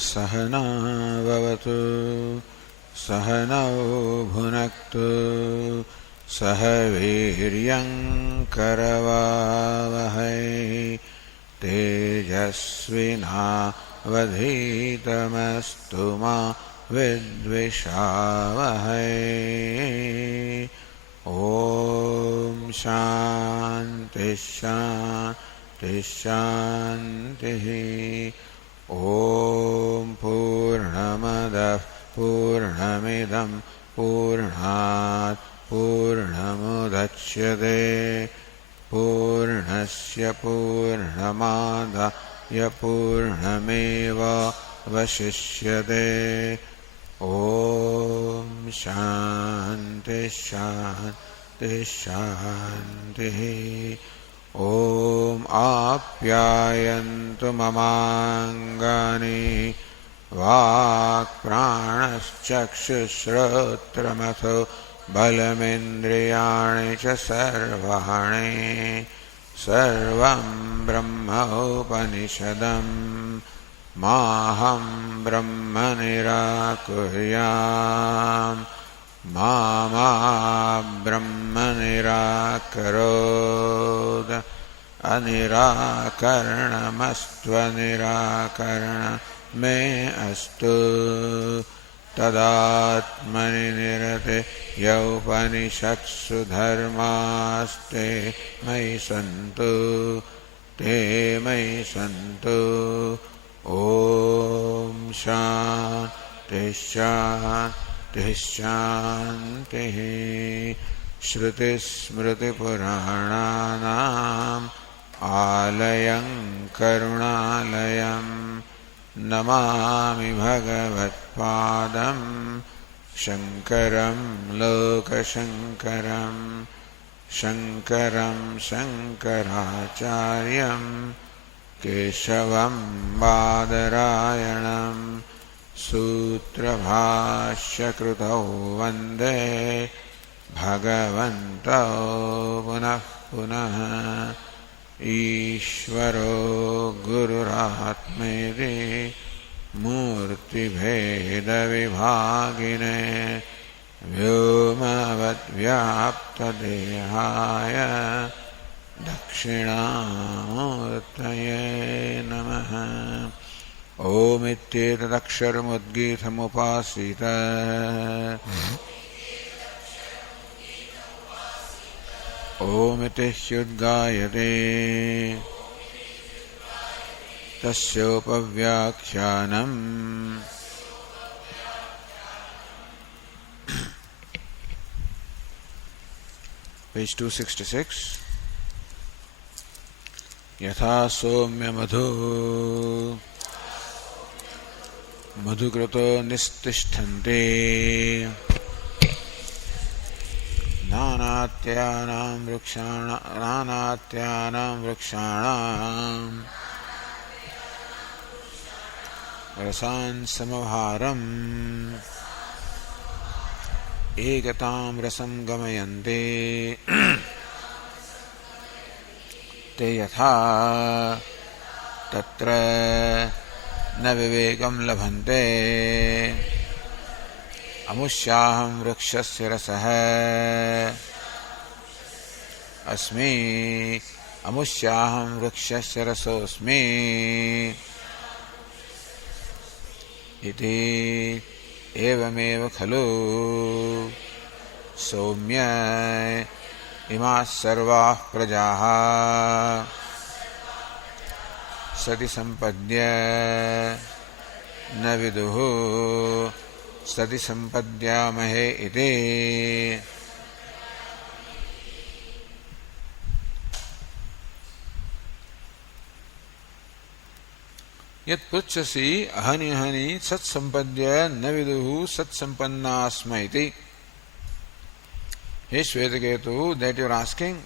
सहना भवतु सहनौ भुनक्तु सह वीर्यं करवावहै तेजस्विनावधीतमस्तु मा विद्विषावहै। ॐ शान्ति शान्ति शान्तिः। ॐ पूर्णमदः पूर्णमिदं पूर्णात् पूर्णमुदच्यते पूर्णस्य पूर्णमादाय पूर्णमेवावशिष्यते। ॐ शान्ति शान्ति शान्तिः। ॐ आप्यायन्तु ममाङ्गानि वाक्प्राणश्चक्षुश्रोत्रमथो बलमिन्द्रियाणि च सर्वाणि सर्वं ब्रह्मोपनिषदं माहं ब्रह्म निराकुर्याम् मा ब्रह्म निराकरोत्। अनिराकरणमस्त्वनिराकरण मे अस्तु तदात्मनि निरते यौपनिषत्सु धर्मास्ते मयि सन्तु ते मयि सन्तु। ॐ शान्ति शान्ति शान्तिः। श्रुतिस्मृतिपुराणानाम् आलयं करुणालयं नमामि भगवत्पादं शङ्करं लोकशङ्करं शङ्करं शङ्कराचार्यं केशवं बादरायणं सूत्रभाष्यकृतौ वन्दे भगवन्तौ पुनः पुनः। ईश्वरो गुरुरात्मेति मूर्तिभेदविभागिने व्योमवद्व्याप्तदेहाय दक्षिणामूर्तये नमः। ओमित्येतदक्षरमुद्गीतमुपासीत ओमिति ह्युद्गायते तस्योपव्याख्यानम्। पेज 266। यथा सौम्य मधु मधुकृतो निस्तिष्ठन्ते नानात्यानां वृक्षाणां रसान् समभारम् एकतां रसं गमयन्ते ते यथा तत्र न विवेकं लभन्ते अमुष्याहं वृक्षस्य रसः अस्मि अमुष्याहं वृक्षस्य रसोऽस्मि इति एवमेव खलु सौम्य इमाः सर्वाः प्रजाः सति सम्पद्य न विदुः सति सम्पद्यामहे इति। यत् पृच्छसि अहनि अहनि सत्सम्पद्य न विदुः सत्सम्पन्ना स्म इति। हे Shvetaketu, that you are asking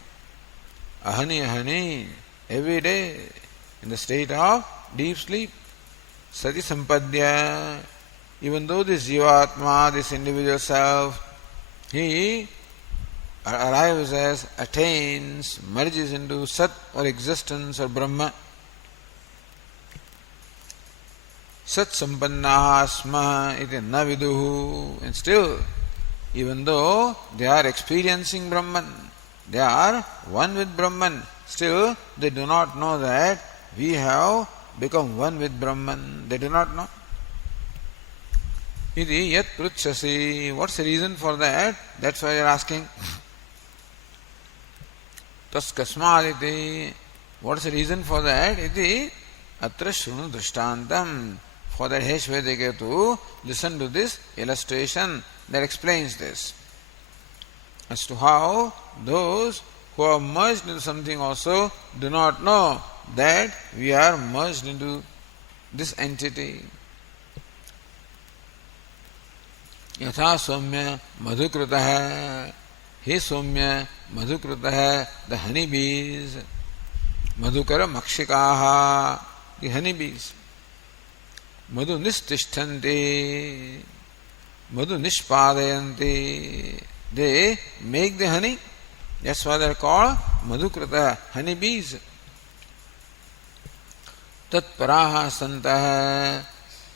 ahani ahani every day in the state of deep sleep. Sati sampadya, even though this Jivatma, this individual self, he arrives as, attains, merges into Sat or existence or Brahma. Sat sampannaha asma iti na viduhu. And still, even though they are experiencing Brahman, they are one with Brahman, still they do not know that we have become one with Brahman. They do not know. Iti yat pruchasi. What's the reason for that? That's why you're asking. Tas kasmaditi. What's the reason for that? Iti atra shrunu drishtantam. For that, hey Shvetaketu, listen to this illustration that explains this. As to how those who are merged into something also do not know that we are merged into this entity. Yatha Somya Madhukritaha. He Somya Madhukritaha, the honeybees. Madhukara Makshikaha, the honeybees. Madhu Nistishtanti, Madhu Nishpadayanti. They make the honey. That's why they are called Madhukrita, honeybees. Tat Paraha Santaha.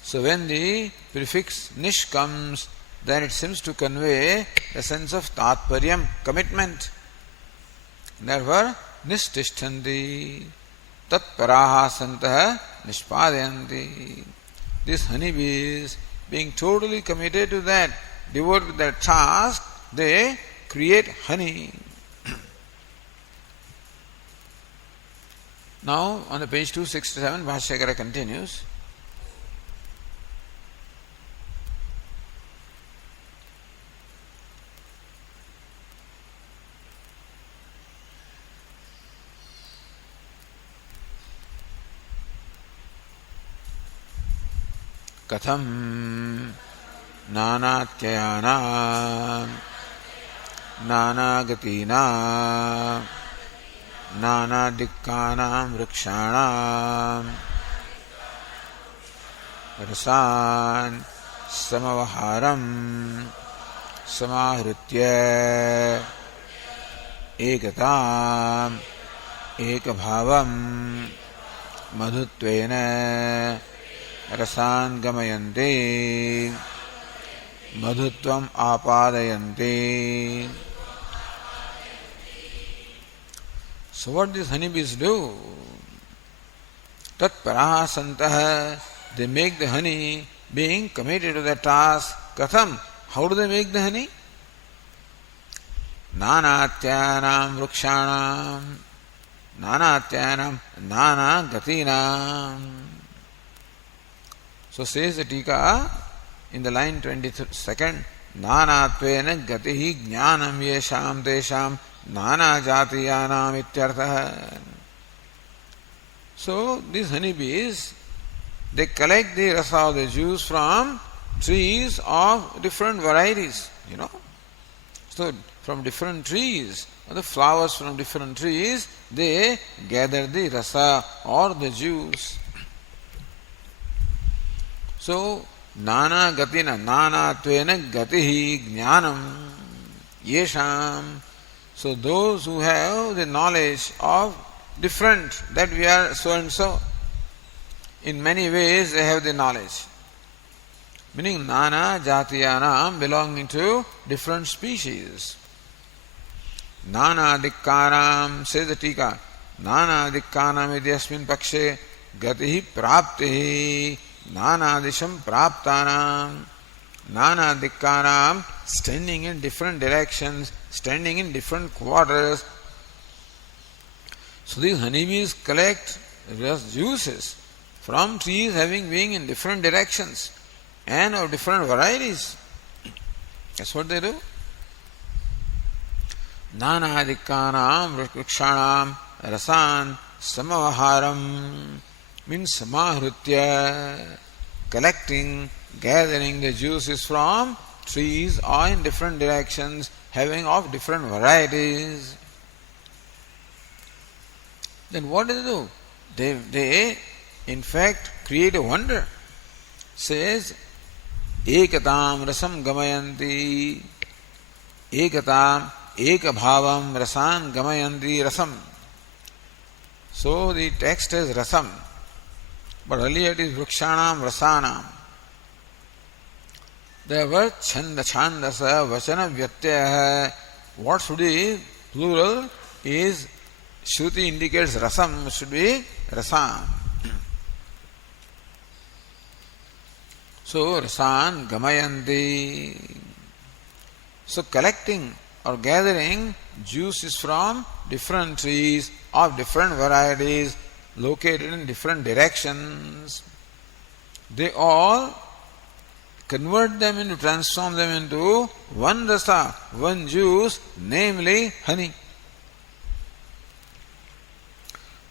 So when the prefix Nish comes, then it seems to convey a sense of Tatparyam, commitment. Therefore, Nistishtanti, Tat Paraha Santaha Nishpadayanti. These honeybees, being totally committed to that, devoted to that task, they create honey. Now, on the page 267, Bhashyakara continues. Katham nanatyayana nanagatina nanadikkanam vrikshanam rasan samavaharam samahritya ekatam ekabhavam madhutvena rasan gamayanti madhutvam apadayanti. So what these honeybees do? Tat paraha santaha. They make the honey, being committed to the task. Katham. How do they make the honey? Nanatyanam vrikshanam. Nanatyanam. Nana gatinam. So says the Tika in the line 22nd, Nanatvena gatihi jnanam yesham tesham nana jatiyanam ityartha. So these honeybees, they collect the rasa of the juice from trees of different varieties, So from different trees, the flowers from different trees, they gather the rasa or the juice. So, nana gatina, nana tvena gatihi jnanam yesham. So, those who have the knowledge of different, that we are so and so, in many ways they have the knowledge. Meaning, nana jatiyanam, belonging to different species. Nana dikkanam, says the Tika, nana dikkanam iti asmin pakshe gatihi praptihi. Nana disham praptanam, nana dikkanam, standing in different directions, standing in different quarters. So these honeybees collect juices from trees being in different directions and of different varieties. That's what they do. Nana dikkanam vrikshanam rasan samavaharam. Means samahritya, collecting, gathering the juices from trees or in different directions, having of different varieties. Then what do they do? They in fact create a wonder. Says, ekatam rasam gamayanti, ekatam ekabhavam rasan gamayanti rasam. So the text is rasam. but earlier it is vrikshanam, rasanam. There were chanda, chandasa, vachana, vyatyaya. What should be plural is Shruti indicates rasam, should be rasan. So rasan gamayanti. So collecting or gathering juices from different trees of different varieties located in different directions. They all convert them into, transform them into one rasa, one juice, namely honey.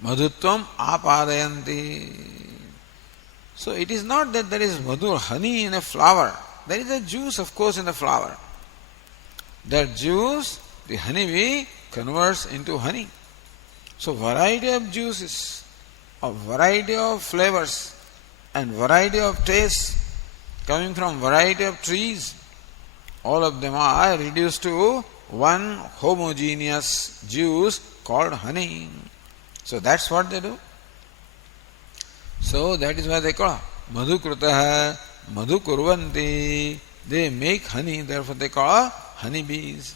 Madhutvam apadayanti. So it is not that there is madhu, honey in a flower. There is a juice, of course, in the flower. That juice, the honeybee, converts into honey. So variety of juices, a variety of flavors, and variety of tastes coming from variety of trees, all of them are reduced to one homogeneous juice called honey. So that's what they do. So that is why they call madhukrutah, madhukurvanti. They make honey, therefore they call honeybees.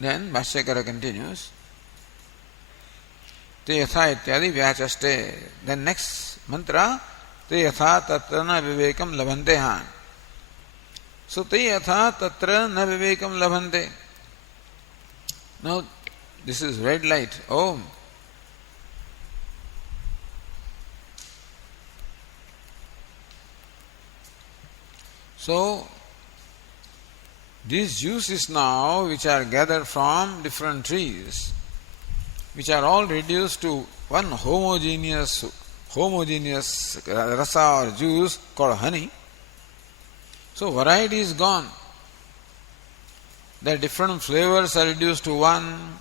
Then Bhashyakara continues, Te yatha ityadi vyachaste. Then next mantra, Te yatha tatra na vivekam labhante han. So Te yatha tatra na vivekam labhante. Now this is red light. Oh. So these juices now, which are gathered from different trees, which are all reduced to one homogeneous rasa or juice called honey. So variety is gone. The different flavors are reduced to one.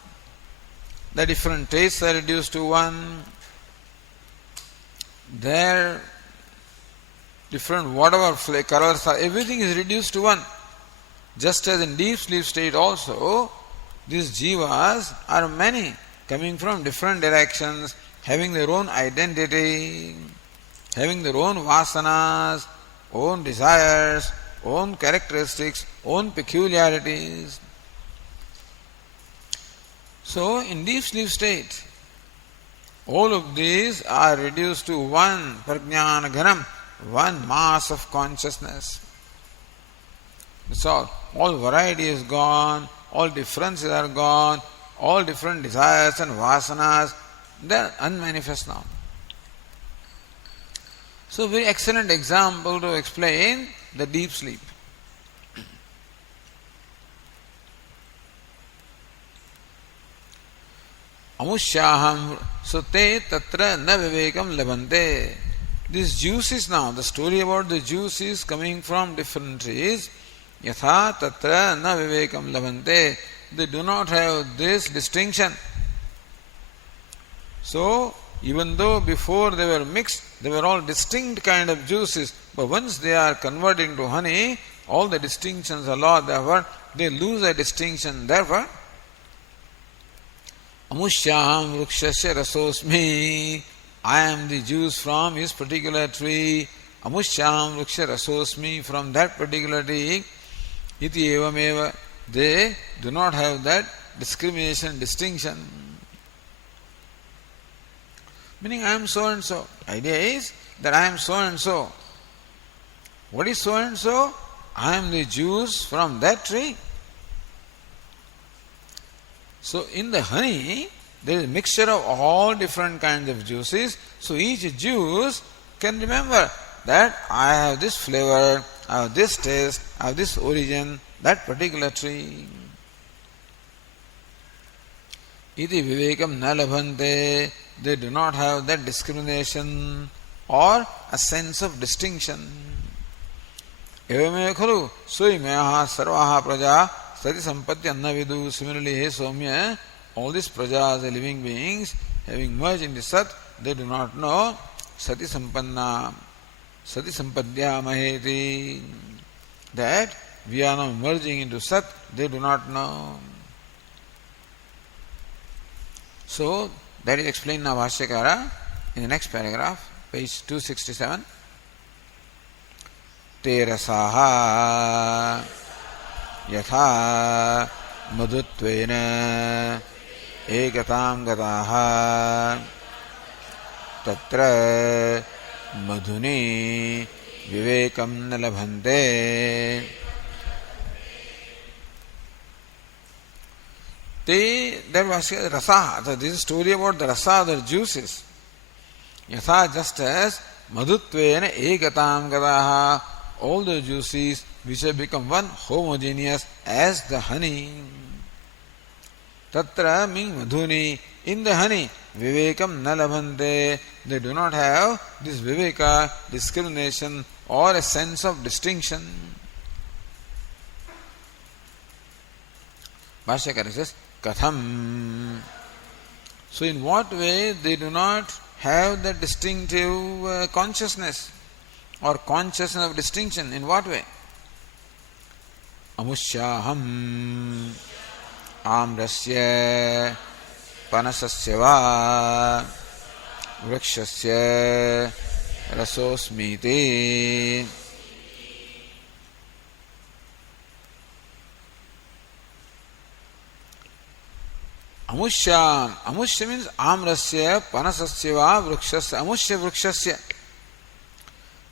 The different tastes are reduced to one. Their different whatever colors are, everything is reduced to one. Just as in deep sleep state also, these jivas are many, coming from different directions, having their own identity, having their own vasanas, own desires, own characteristics, own peculiarities. So in deep sleep state, all of these are reduced to one prajnana ghanam, one mass of consciousness. That's all. All variety is gone, all differences are gone, all different desires and vasanas, they are unmanifest now. So very excellent example to explain the deep sleep. Amusyaham sute tatra na vivekam labhante. These juices now, the story about the juices coming from different trees, yatha tatra na vivekam labhante. They do not have this distinction. So, even though before they were mixed, they were all distinct kind of juices, but once they are converted into honey, all the distinctions are lost, therefore they lose a distinction. Therefore, amusyaham vrukshasya rasosmi. I am the juice from his particular tree. Amusyaham vruksha rasosmi, from that particular tree. Iti evameva. They do not have that discrimination, distinction. Meaning I am so and so. Idea is that I am so and so. What is so and so? I am the juice from that tree. So in the honey, there is a mixture of all different kinds of juices. So each juice can remember that I have this flavor, I have this taste, I have this origin, that particular tree. Iti vivekam na labhante. They do not have that discrimination or a sense of distinction. Evame khalu soimeha sarvaha praja sati sampatti annavidu. Similarly, hey Somya, all these prajas, the living beings, having merged in the Sat, they do not know Sati Sampanna. Sati Sampadhyamaheti. That we are now merging into Sat, they do not know. So, that is explained now Bhashyakara in the next paragraph, page 267. Te rasaha yatha madhutvena ekatam gataha tatra madhuni vivekam na labhante. There was rasa. So this is a story about the rasa, the juices. Yatha, just as madhutvena ekatam gataha, all the juices which have become one, homogeneous as the honey. Tatra means madhuni, in the honey, vivekam na labhante, they do not have this viveka, discrimination or a sense of distinction. Bhashyakara says, Katham. So in what way they do not have that distinctive consciousness or consciousness of distinction? In what way? Amushyaham amrasya panasasya va vrikshasya rasosmiti. Amushya. Amushya means amrasya panasasya va vrikshasya. Amushya vrikshasya.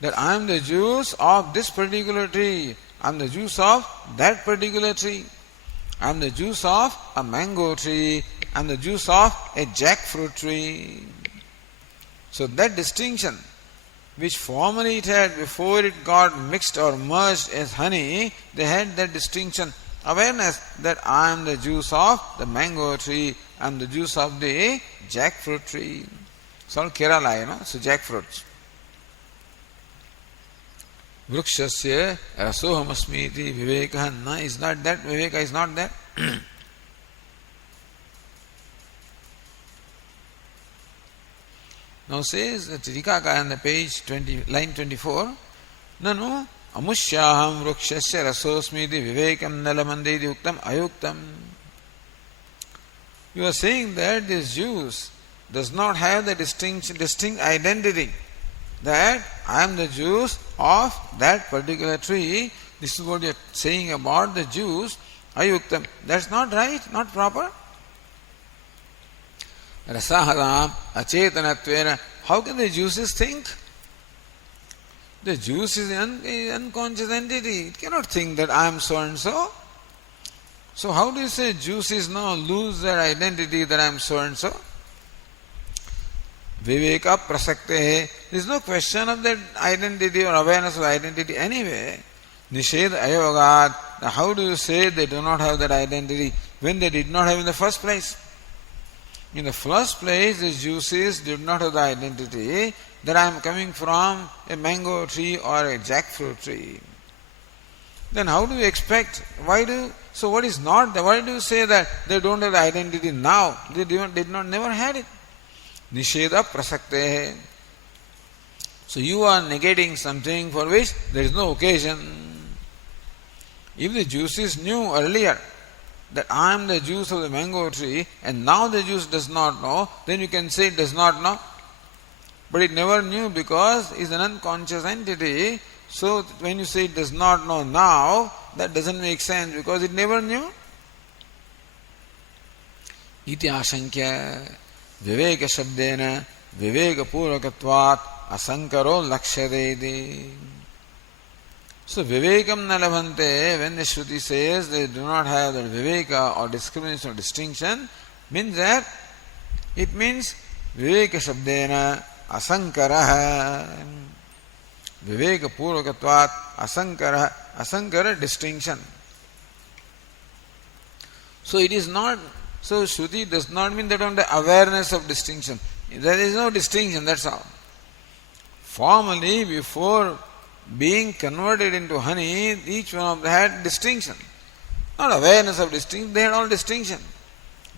That I am the juice of this particular tree. I am the juice of that particular tree. I am the juice of a mango tree. I am the juice of a jackfruit tree. So that distinction which formerly it had before it got mixed or merged as honey, they had that distinction, awareness that I am the juice of the mango tree, I am the juice of the jackfruit tree. It's all Kerala, so jackfruits. Vrikshasya rasohamasmiti viveka. No, is not that. Viveka is not there. Now says Tirikaka on the page 20, line 24. Nanu amushyaham vrikshasya rasosmiti vivekam nalamandeti uktam ayuktam. You are saying that this juice does not have the distinct identity. That I am the juice of that particular tree. This is what you are saying about the juice. Ayuktam. That's not right, not proper. Rasaharam achetanatvena. How can the juices think? The juice is an unconscious entity. It cannot think that I am so and so. So how do you say juices now lose their identity that I am so and so? Viveka prasakte. There is no question of that identity or awareness of identity anyway. Nished ayogat. How do you say they do not have that identity when they did not have in the first place? In the first place, the juices did not have the identity that I am coming from a mango tree or a jackfruit tree. Then how do you expect? So what is not there? Why do you say that they don't have the identity now? They never had it. Nisheda prasakte. So you are negating something for which there is no occasion. If the juices knew earlier that I am the juice of the mango tree and now the juice does not know, then you can say it does not know. But it never knew because it is an unconscious entity. So when you say it does not know now, that doesn't make sense because it never knew. Iti ashankya viveka shabdena viveka purakatvat asankaro lakshadedi. So vivekam na labhante, when the Shruti says they do not have the viveka or discrimination or distinction, means that it means viveka shabdena asankaraha. Viveka purakatvat asankaraha. Asankara, distinction. So it is not, so Shruti does not mean that on the awareness of distinction. There is no distinction, that's all. Formerly, before being converted into honey, each one of them had distinction. Not awareness of distinction, they had all distinction.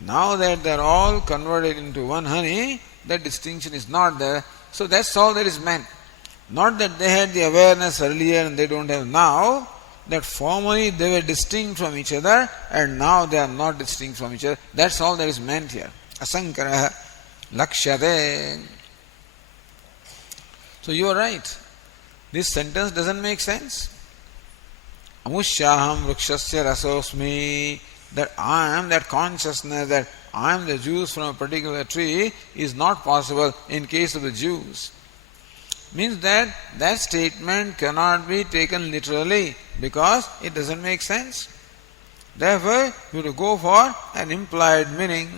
Now that they are all converted into one honey, that distinction is not there. So that's all that is meant. Not that they had the awareness earlier and they don't have now, that formerly they were distinct from each other and now they are not distinct from each other. That's all that is meant here. Asankara lakshyate. So you are right. This sentence doesn't make sense. Amushyaham vrukshasya rasosmi. That I am, that consciousness, that I am the juice from a particular tree is not possible in case of the Jews. Means that that statement cannot be taken literally because it doesn't make sense. Therefore, you have to go for an implied meaning.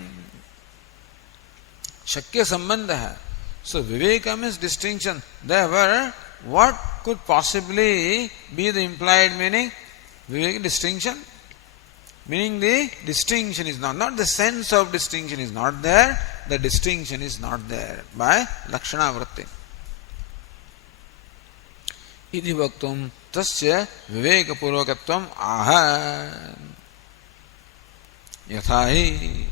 Shakya sambandha. So Vivekam is distinction. Therefore, what could possibly be the implied meaning? Vivek distinction. Meaning the distinction is not the sense of distinction is not there, the distinction is not there by Lakshana Vritti. Iti vaktum tasya viveka purvakatvam aha. Yathahi.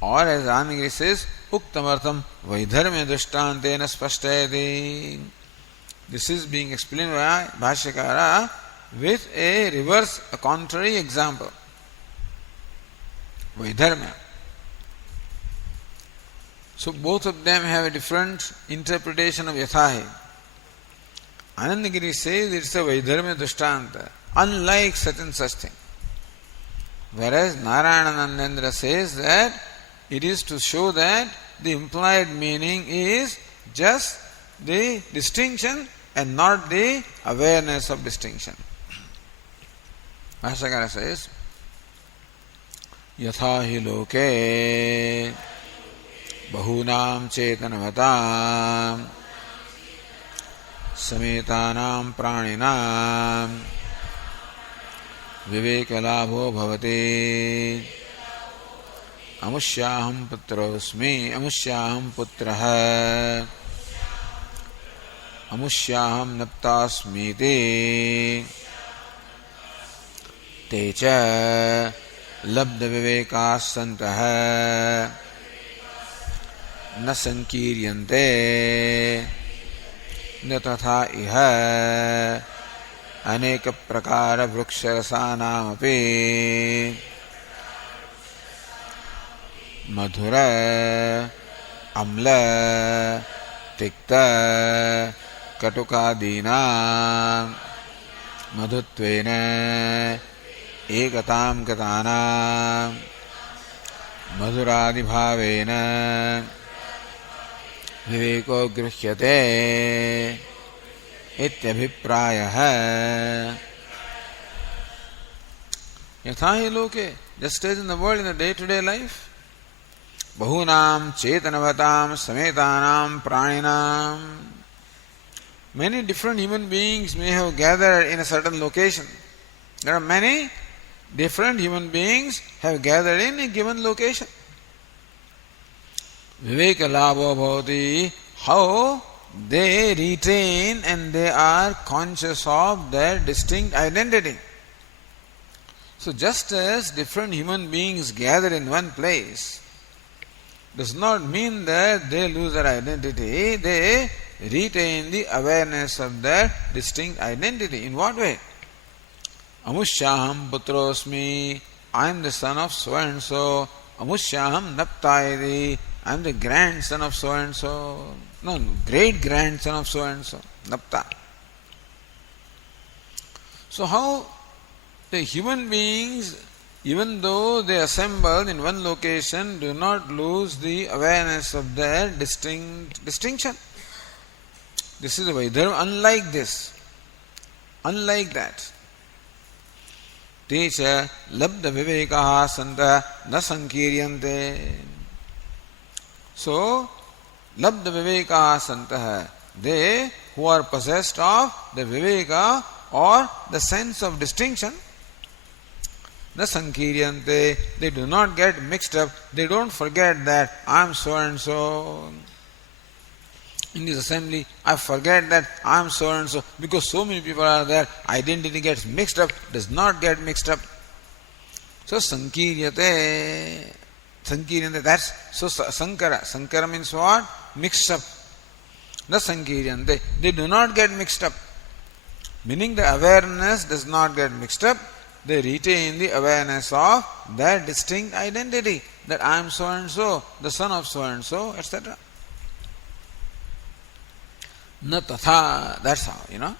Or as Anagiri says, uktamartham vaidharmya drishtantena spashtayati. This is being explained by Bhashyakara with a reverse, a contrary example. Vaidharmya. So both of them have a different interpretation of Yathahi. Anandagiri says it's a Vaidharmya Drishtanta, unlike such and such thing. Whereas Narayananandendra says that it is to show that the implied meaning is just the distinction and not the awareness of distinction. Bhashyakara says, यथा हि लोके बहूनां चेतनवतां समेतानां प्राणिनां विवेकलाभो भवति अमुष्याहं पुत्रोऽस्मि अमुष्याहं पुत्रः अमुष्याहं नप्तास्मीति ते च लब्ध विवेकाः सन्तः न संकीर्यन्ते न तथा इह अनेक प्रकार वृक्षरसानामपि मधुर अम्ल तिक्त कटुकादीनां मधुत्वेन एकतां गतानां मधुरादिभावेन विवेको गृह्यते इत्यभिप्रायः. यथा हि लोके, just as in the world, in the day-to-day life, bahunam chetanavatam sametanam praninam, many different human beings may have gathered in a certain location. There are many different human beings have gathered in a given location. Viveka labho bhavati, how they retain and they are conscious of their distinct identity. So just as different human beings gather in one place does not mean that they lose their identity, they retain the awareness of their distinct identity. In what way? Amushyaham putrosmi, I am the son of so and so. Amushyaham naptayadi, I am the grandson of so and so. No, great grandson of so and so. Napta. So how the human beings, even though they assemble in one location, do not lose the awareness of their distinction. This is the way. Unlike this, unlike that. Techa labda vivekaha santa na sankiryante. So, labda vivekaha santa, they who are possessed of the viveka or the sense of distinction, na sankiryante, they do not get mixed up, they don't forget that I am so and so. In this assembly, I forget that I am so and so because so many people are there. Identity gets mixed up, does not get mixed up. So Sankiryate, that's so Sankara. Sankara means what? Mixed up. na sankiryante. They do not get mixed up. Meaning the awareness does not get mixed up. They retain the awareness of their distinct identity, that I am so and so, the son of so and so, etc. Na tatha, that's how,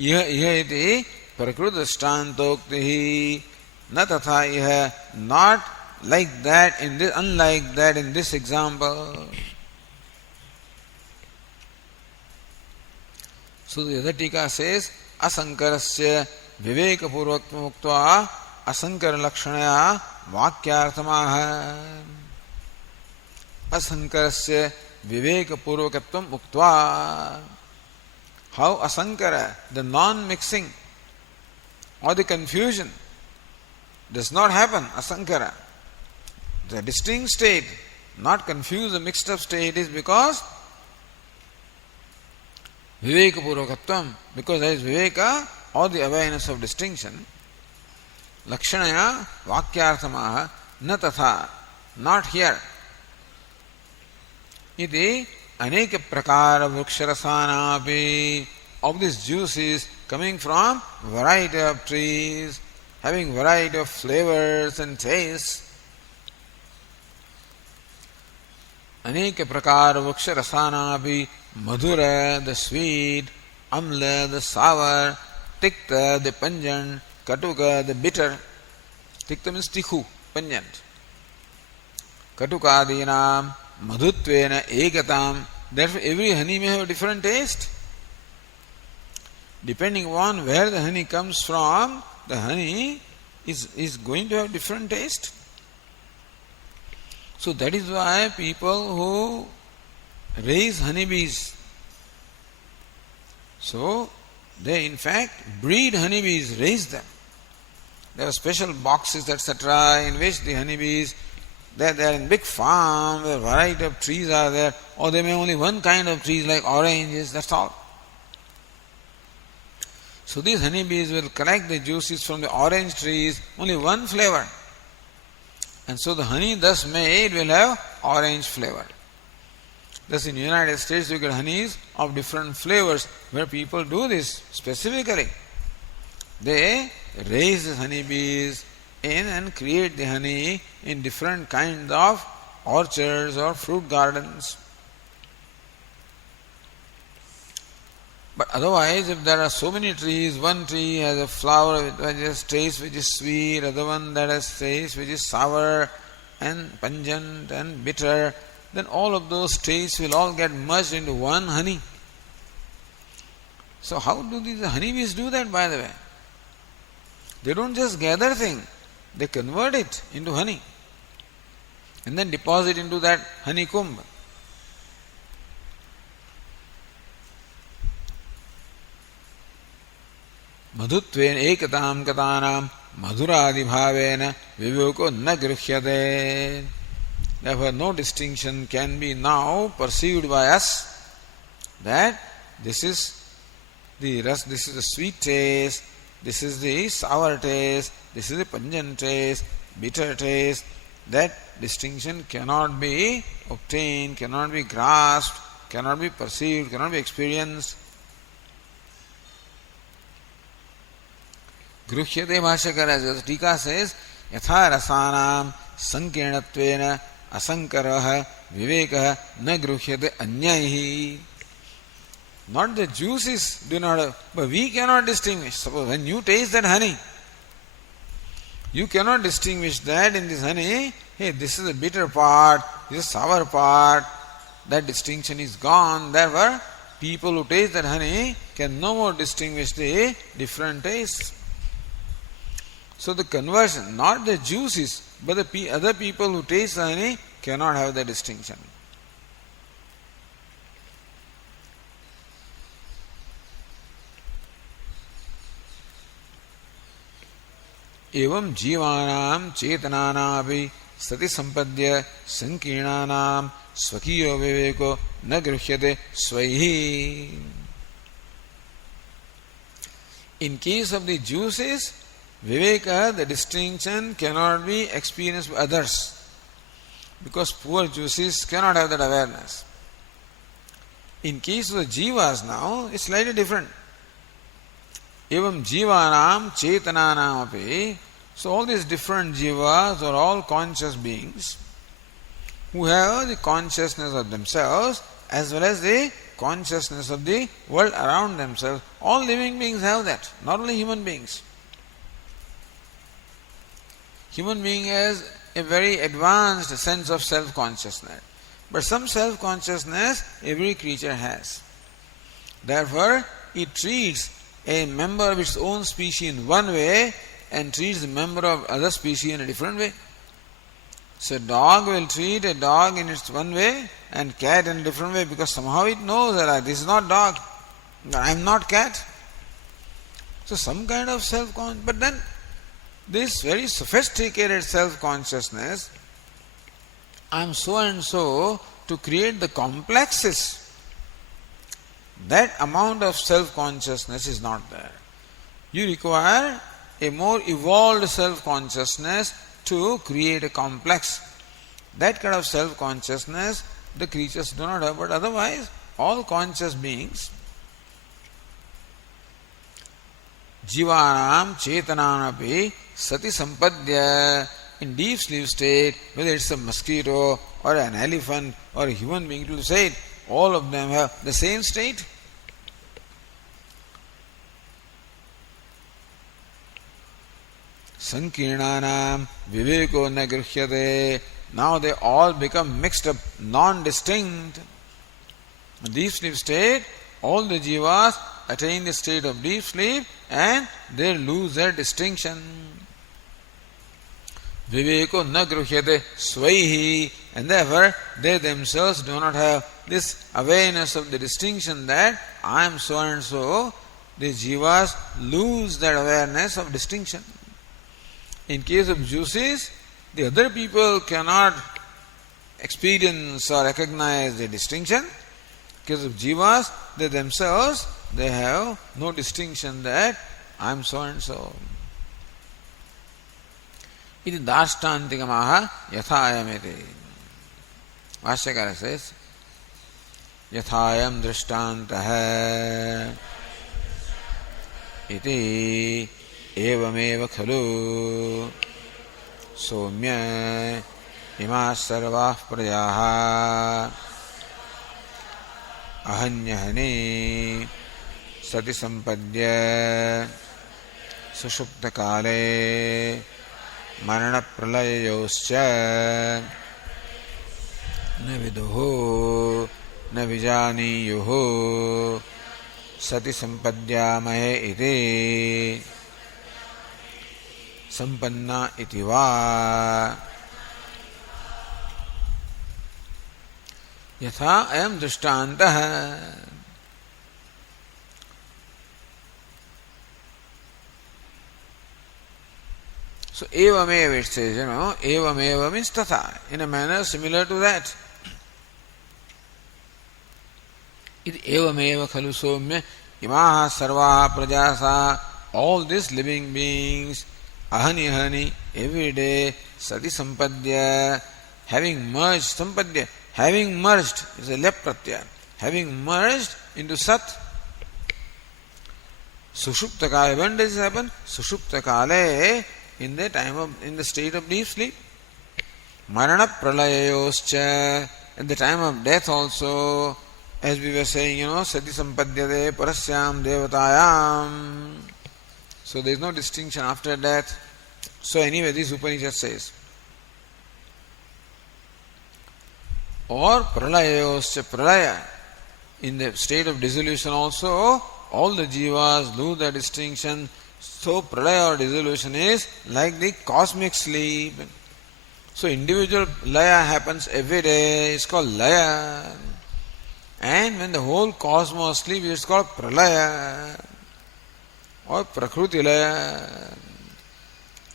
Iha iti prakrutashtantoktihi. Na tatha iha, not like that in this, unlike that in this example. So the other tika says, asankarasya vivekapurvaktam uktva asankara lakshanaya vakyarthamaha. Asankarasya vivekapurvakatvam uktva. How asankara, the non-mixing or the confusion does not happen, asankara. The distinct state, not confused, the mixed up state is because viveka purvakatvam, because there is viveka or the awareness of distinction. Lakshanaya vakyarthamaha na tatha, not here. Iti aneka prakara vruksharasanaapi, of these juices coming from variety of trees, having variety of flavors and tastes. Aneka prakara vruksharasanaapi, madhura, the sweet, amla, the sour, tikta, the pungent, katuka, the bitter. Tikta means tikhu, pungent. Katukadinam, madhutvena, ekatam. Therefore, every honey may have a different taste. Depending on where the honey comes from, the honey is going to have different taste. So that is why people who raise honeybees, so they in fact breed honeybees, raise them. There are special boxes, etc., in which the honeybees, they are in big farm, where variety of trees are there, or they may only one kind of trees like oranges, that's all. So these honeybees will collect the juices from the orange trees, only one flavor. And so the honey thus made will have orange flavor. Thus in the United States you get honeys of different flavors, where people do this specifically. They raise the honeybees in and create the honey in different kinds of orchards or fruit gardens. But otherwise, if there are so many trees, one tree has a flower which has taste which is sweet, other one that has taste which is sour and pungent and bitter, then all of those tastes will all get merged into one honey. So how do these honeybees do that, by the way? They don't just gather things, they convert it into honey and then deposit into that honeycomb. Madhutven ekatam katanam madhuradi bhavena viveko na grhyate. Therefore no distinction can be now perceived by us that this is the rest, this is the sweet taste, this is the sour taste, this is the pungent taste, bitter taste. That distinction cannot be obtained, cannot be grasped, cannot be perceived, cannot be experienced. Grushyate Bhashyakara, Tika says, Yatha rasanam sankirnatvena asankaraha vivekaha na grushyate anyaihi. Not the juices do not have, but we cannot distinguish. Suppose when you taste that honey, you cannot distinguish that in this honey, hey, this is the bitter part, this is the sour part. That distinction is gone. Therefore, people who taste that honey can no more distinguish the different tastes. So the conversion, not the juices, but the other people who taste the honey cannot have the distinction. Evam jivanam chetananapi sati sampadya sankirnanam swakiyo viveko na grhyate swaihi. In case of the juices, Viveka, the distinction cannot be experienced by others, because poor juices cannot have that awareness. In case of the jivas now, it's slightly different. Evam jivanam chetananam api. So all these different jivas are all conscious beings who have the consciousness of themselves as well as the consciousness of the world around themselves. All living beings have that, not only human beings. Human being has a very advanced sense of self-consciousness. But some self-consciousness every creature has. Therefore, it treats a member of its own species in one way and treats the member of other species in a different way. So dog will treat a dog in its one way and cat in a different way because somehow it knows that this is not dog, I am not cat. So some kind of self-consciousness, but then this very sophisticated self-consciousness, I am so and so, to create the complexes, that amount of self-consciousness is not there. You require a more evolved self-consciousness to create a complex. That kind of self-consciousness the creatures do not have, but otherwise all conscious beings, jivanam chetananapi sati sampadya, in deep sleep state, whether it's a mosquito or an elephant or a human being, to say it, all of them have the same state. Sankirnanam viveko na grihyate. Now they all become mixed up, non-distinct. In deep sleep state, all the jivas attain the state of deep sleep and they lose their distinction. Viveko na grihyate svaihi, and therefore they themselves do not have this awareness of the distinction that I am so and so. The jivas lose that awareness of distinction. In case of juices, the other people cannot experience or recognize the distinction. In case of jivas, they themselves, they have no distinction that I am so and so. Iti dashtantikamaha yathayameti. Vashyakara says, yathayam drishtantaha iti evameva khalu somya imas sarvah prayaha ahanyahani sati sampadya sushupta kale marana pralayayoscha na viduho na vijaniyuho sati sampadhyamahe iti sampanna iti va yatha ayam drishtantah. So evameva, it says, evameva means tatha, in a manner similar to that. Iti evameva khalu somya imaha sarvaha prajasa, all these living beings, ahani, every day, sati sampadya, having merged, sampadya, having merged, is a lep pratyaya, having merged into sat. Sushupta kale, when does this happen? Sushupta kale, in the time of, in the state of deep sleep. Marana pralayayoscha, at the time of death also, as we were saying, sati sampadhyate parasyam devatayam. So there is no distinction after death. So anyway, this Upanishad says. Or pralayayoscha, pralaya, in the state of dissolution also, all the jivas lose their distinction. So pralaya or dissolution is like the cosmic sleep. So individual laya happens every day, it's called laya. And when the whole cosmos sleeps, it's called pralaya or prakruti laya,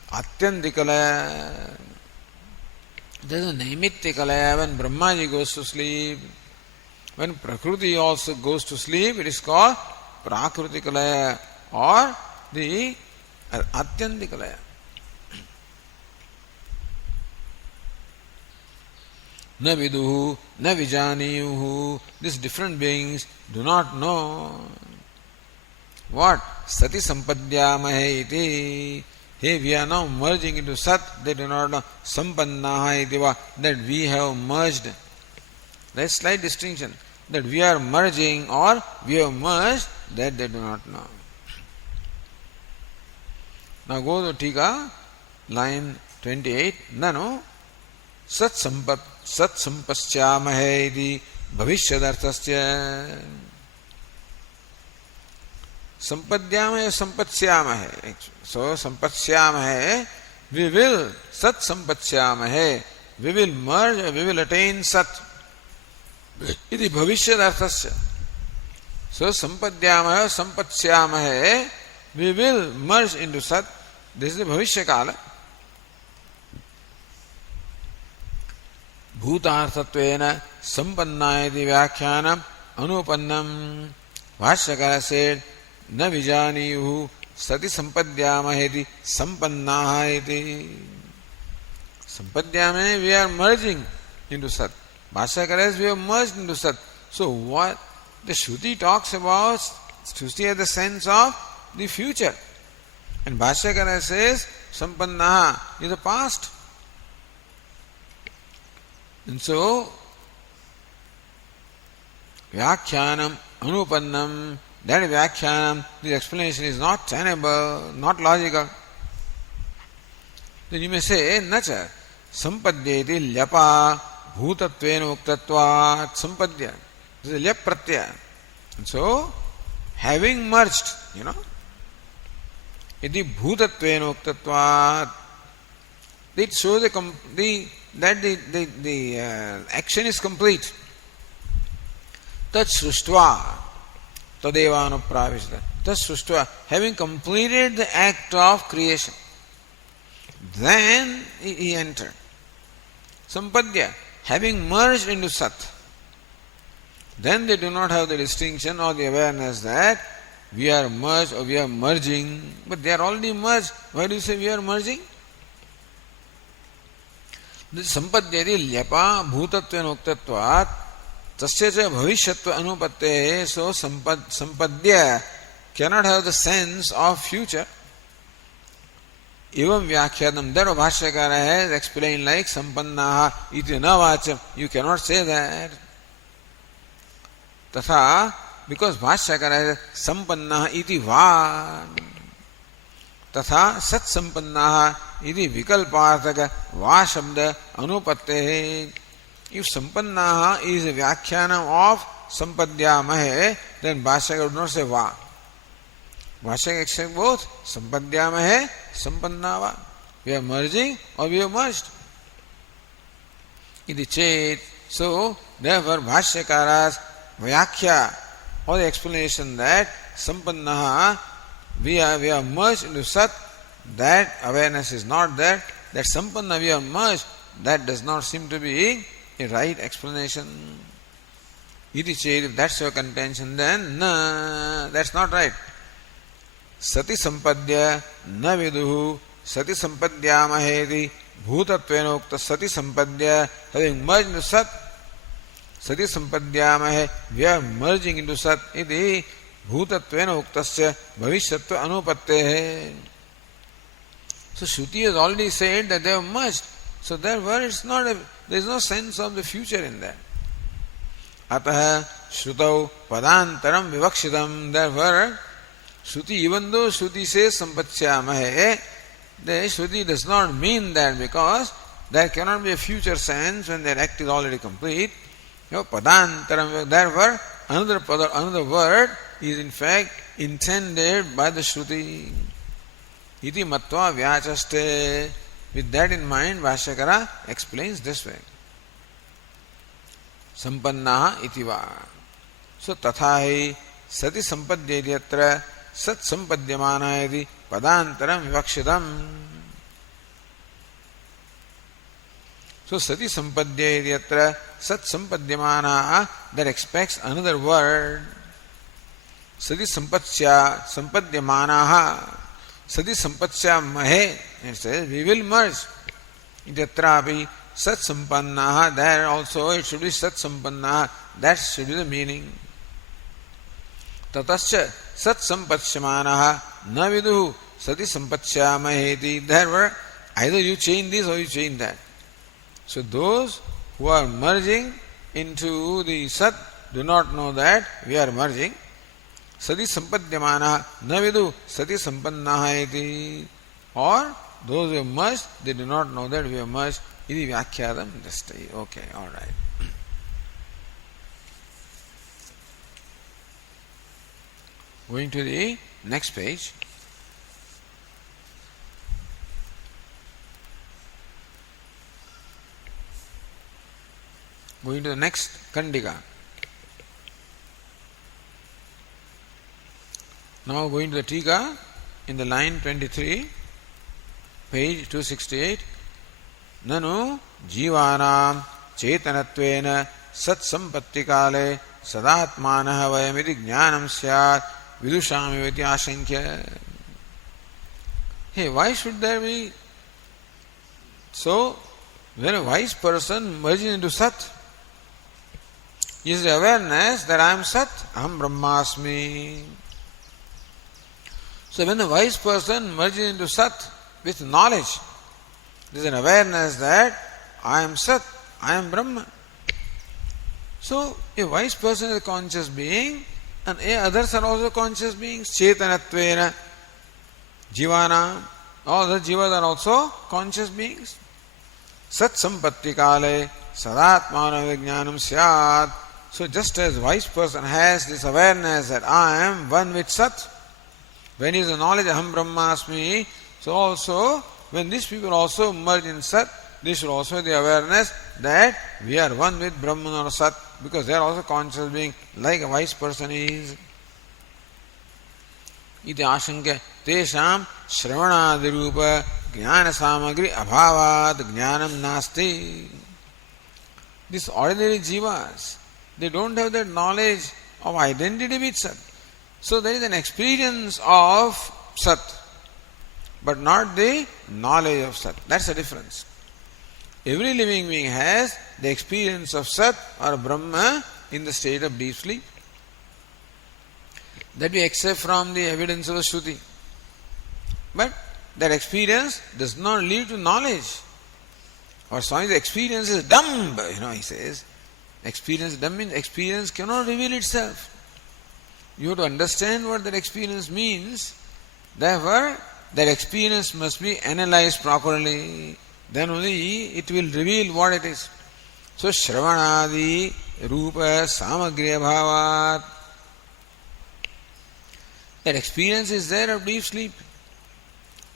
atyantika laya. There is a naimittika laya when Brahmaji goes to sleep. When Prakriti also goes to sleep, it is called prakrutika laya or the atyantika laya. na viduhu, na vijaniyuhu. These different beings do not know. What? Sati sampadhyamahe iti. Hey, we are now merging into Sat. They do not know. Sampannaha iti va. That we have merged. There is slight distinction. That we are merging or we have merged, that they do not know. Now go to Tika, line 28. Nano Sat sampasyamahe iti bhavishyadharthasya. Sampadhyamahe, sampasyamahe. So sampasyamahe, we will Sat sampasyamahe. We will merge, we will attain Sat. Iti bhavishyadharthasya. So sampadhyamahe, sampasyamahe, we will merge into Sat. This is the bhavishya kala. Bhutarthatvena sampannayati vyakhyanam anupannam. Bhashyakara said, na vijaniyuhu sati sampadhyamaheti sampannahayati. Sampadhyamahe, we are merging into Sat. Bhashyakara says, we have merged into Sat. So what the Shruti talks about, Shruti has the sense of the future. And Bhashyakara says, sampannaha is the past. And so, vyakhyanam anupannam, that vyakhyanam, this explanation is not tenable, not logical. Then you may say, nacha, sampadhyeti lyapa bhutatvena uktatvat sampadhya. This is lyap pratyaya. And so, having merged, iti bhutatvena uktatvat, it shows that the action is complete. Tat sruštva tadeva anupravishta. Tat sruštva, having completed the act of creation, then he entered. Sampadhya, having merged into Sat, then they do not have the distinction or the awareness that we are merged or we are merging, but they are already merged. Why do you say we are merging? Sampadhyati lyapa bhutatvena uktatvat tasya cha bhavishyatva anupattehe. So sampadhya cannot have the sense of future. Evam vyakhyanam, that Bhashyakara has explained like sampannaha iti na vacham. You cannot say that. Tatha, because Bhashyakara has sampannaha iti va. Tatha sat sampannaha iti vikalparthaka va shabda anupattehe. If sampannaha is a vyakhyanam of sampadhyamahe, then Bhashyakara would not say va. Bhashyakara accepts both sampadhyamahe, sampannava. We are merging or we are merged. Iti chet. So, therefore, Bhashyakara's vyakhya or the explanation that sampannaha, we are merged into Sat, that awareness is not there. That sampanna we are merged, that does not seem to be a right explanation. Iti chet, if that's your contention, then na, that's not right. Sati sampadhya na viduhu sati sampadhyamaheti bhutatvena ukta sati sampadhya, having merged into Sat, sati sampadhyamahe, we are merging into Sat, iti bhutatvena uktasya bhavishyatva anupattehe. So Shruti has already said that they have merged. So therefore there is no sense of the future in that. Ataha Shrutau padantaram vivakshitam. Therefore, Shruti, even though Shruti says sampatsyamahe, the Shruti does not mean that, because there cannot be a future sense when their act is already complete. Padantaram, therefore, another word is in fact intended by the Shruti. Iti matva vyachaste. With that in mind, Bhashyakara explains this way. Sampannaha iti va. So tathahi sati sampadhyayatra sat sampadhyamana iti padantaram vivakshitam. So sati sampadhyayatra sat sampadhyamana, that expects another word. Sati sampatsya sampadhyamanaha. Sati sampatsya mahe, it says we will merge. Itatrapi Sat Sampannaha, there also it should be Sat Sampannaha. That should be the meaning. Tatascha Sat Sampatsyamanaha na viduhu Sati Sampatsyamaheti. There were either you change this or you change that. So those who are merging into the Sat do not know that we are merging. Sati Sampadyamanaha na vidu Sati Sampannaha iti. Or those who have merged, they do not know that we have merged. Idi Vyakhyatam Dristai. Okay, alright. Going to the next page. Going to the next Kandika. Now going to the Tika in the line 23, page 268. Nanu Jivanam Chetanattvena Sat Sampattikale Sadatmanah Vayamiti Jnanam Syat Vidushami Viti Ashankya. Hey, why should there be? So, when a wise person merges into Sat, is the awareness that I am Sat, Aham Brahmasmi. So when the wise person merges into Sat with knowledge, there is an awareness that I am Sat, I am Brahma. So a wise person is a conscious being and others are also conscious beings. Chetanattvena, Jivana, all the Jivas are also conscious beings. Sat Sampatti Kale, Sadatmana Vijnanam Syat. So just as wise person has this awareness that I am one with Sat, when he is the knowledge Aham Brahmasmi, so also when these people also merge in Sat, they should also have the awareness that we are one with Brahman or Sat, because they are also conscious being like a wise person is. Iti ashankya tesham shravanadirupa jnana samagri abhavat jnanam nasti. These ordinary jivas, they don't have that knowledge of identity with Sat. So there is an experience of Sat, but not the knowledge of Sat. That's the difference. Every living being has the experience of Sat or Brahma in the state of deep sleep. That we accept from the evidence of the Shruti. But that experience does not lead to knowledge. Or Swami's experience is dumb, he says. Experience dumb means experience cannot reveal itself. You have to understand what that experience means. Therefore, that experience must be analyzed properly. Then only it will reveal what it is. So, Shravanadi Rupa Samagriya Bhavat. That experience is there of deep sleep.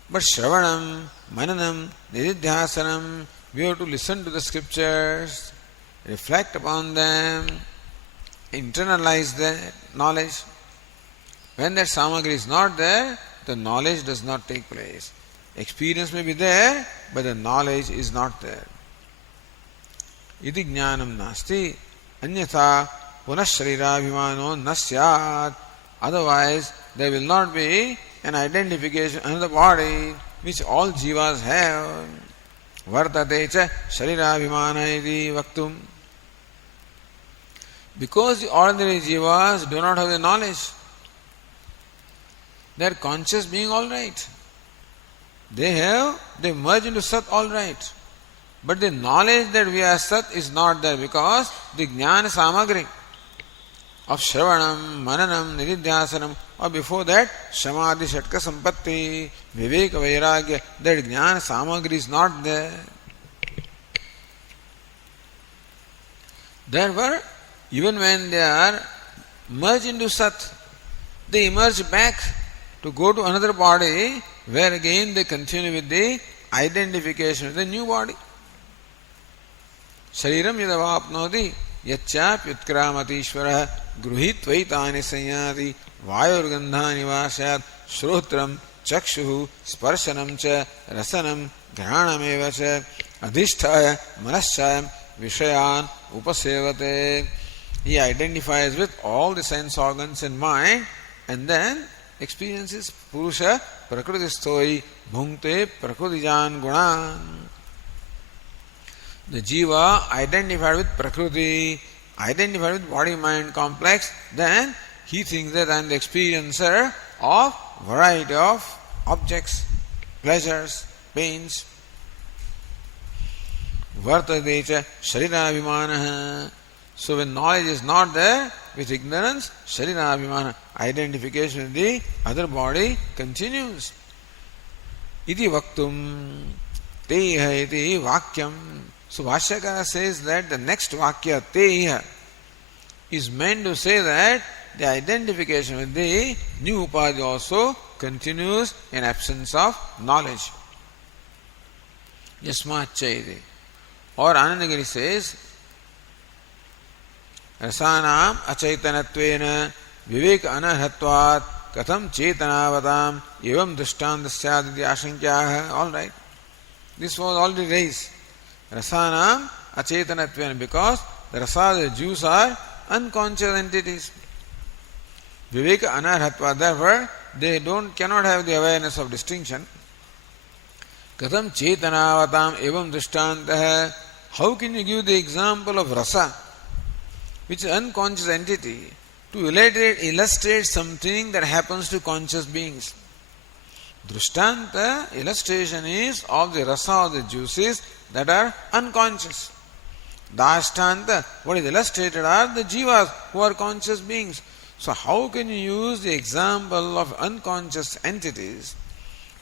But Shravanam, Mananam, Nididhyasanam, we have to listen to the scriptures, reflect upon them, internalize the knowledge. When that samagri is not there, the knowledge does not take place. Experience may be there, but the knowledge is not there. Iti jnanam nasti, anyatha punah sharirabhimano nasyat. Otherwise, there will not be an identification under the body which all jivas have. Vartate cha sharirabhimana iti vaktum. Because the ordinary jivas do not have the knowledge, they are conscious being all right. They merge into Sat all right. But the knowledge that we are Sat is not there because the Jnana Samagri of Shravanam, Mananam, Nididhyasanam, or before that, Samadhi, Shatka, Sampatti, Viveka, Vairagya, that Jnana Samagri is not there. Therefore, even when they are merged into Sat, they emerge back to go to another body where again they continue with the identification with the new body. Shariram yadavapnoti yachapyutkaramatishvara gruhitvaitani sanyati vayurgandhani vashat shrotram chakshuhu sparshanam cha rasanam granameva cha adhisthaya manaschayam vishayan upasevate. He identifies with all the sense organs and mind and then experiences Purusha Prakriti Sthoi Bhunkte Prakritijan Gunan. The jiva identified with Prakriti, identified with body-mind complex, then he thinks that I am the experiencer of variety of objects, pleasures, pains. Vartate cha sharirabhimana. So when knowledge is not there, with ignorance, sharirabhimana, identification with the other body continues. Iti vaktum teha iti vakyam. So Bhashyakara says that the next vakya, teha, is meant to say that the identification with the new upadhi also continues in absence of knowledge. Yasmacha iti. Or Anandagiri says, Rasanam achaitanattvena vivek anarhatvat katham chetanavatam evam drishtandasya iti ashankyaha. All right. This was already raised. Rasanam achetanatvena, because the rasa, the juice, are unconscious entities. Viveka anarhatva, therefore they cannot have the awareness of distinction. Katham chetanavatam evam drishtantah. How can you give the example of rasa, which is unconscious entity, to illustrate something that happens to conscious beings? Drishtanta, illustration is of the rasa, of the juices that are unconscious. Dashtanta, what is illustrated are the jivas who are conscious beings. So how can you use the example of unconscious entities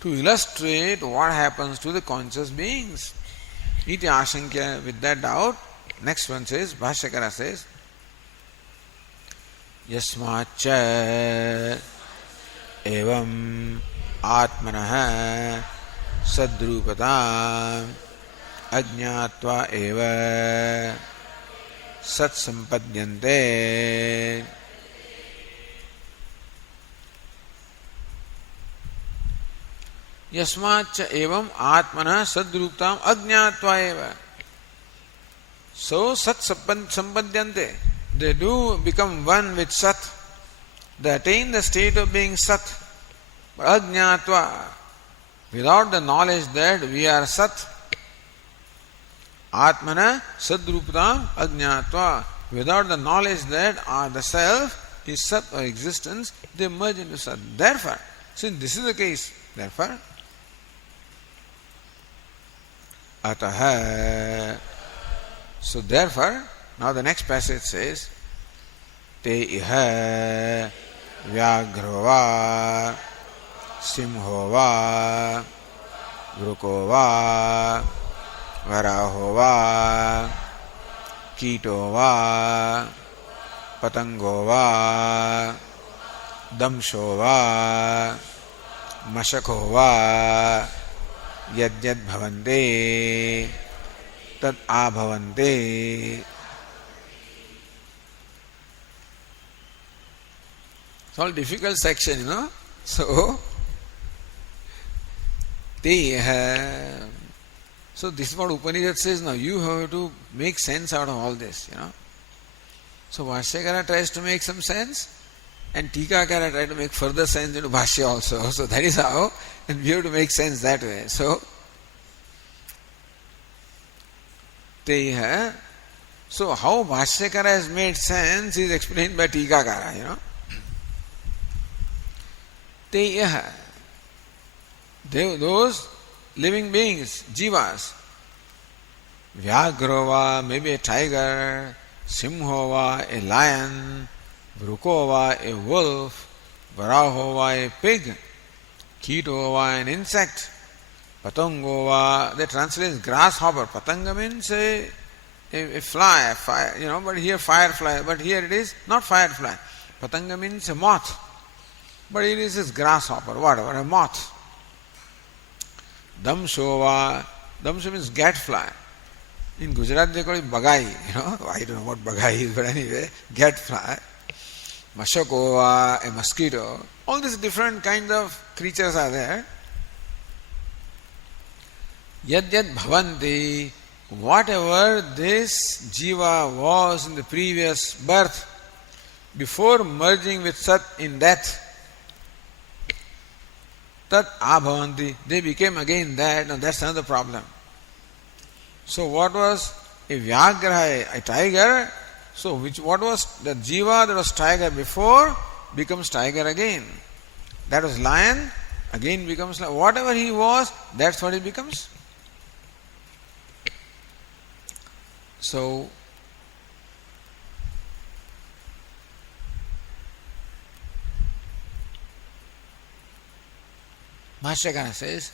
to illustrate what happens to the conscious beings? Iti ashankya, with that doubt. Next one says, Bhashyakara says, Yasmacha evam atmanah sadrupatam ajñātva eva sat sampadhyante. Yasmacha evam atmana sadrupatam ajñātva eva. So sat sampadhyante. They do become one with sat. They attain the state of being sat. But ajñātva, without the knowledge that we are sat. Atmana sadrupatam ajñātva, without the knowledge that the self is sat or existence, they merge into sat. Therefore, since this is the case, therefore, ataha. So therefore, now the next passage says, te iha vyagro va simho va vruko va varaho va kito va patango va damsho va mashako va yadyad bhavante tad abhavante. It's all difficult section, you know. So, so this is what Upanishad says now. You have to make sense out of all this, you know. So Bhashyakara tries to make some sense, and Tikakara tries to make further sense into Bhashya also. So that is how, and we have to make sense that way. So, so how Bhashyakara has made sense is explained by Tikakara, you know. Those living beings, jivas, Vyagrova, maybe a tiger, Simhova, a lion, Vrukova, a wolf, Varahova, a pig, Kitova, an insect, Patangova, they translate grasshopper. Patanga means a fly, fire, you know, but here firefly, but here it is not firefly. Patanga means a moth, but it is this grasshopper, whatever, a moth. Damshova, damsho means gadfly. In Gujarat they call it bagai, you know, I don't know what bagai is, but anyway, gadfly. Mashakova, a mosquito. All these different kinds of creatures are there. Yad yad bhavanti, whatever this jiva was in the previous birth, before merging with Sat in death, Tat abhavanti, they became again that. Now that's another problem. So what was a Vyagra, a tiger? So what was the jiva that was tiger before becomes tiger again. That was lion, again becomes lion. Whatever he was, that's what he becomes. So Bhashyakara says,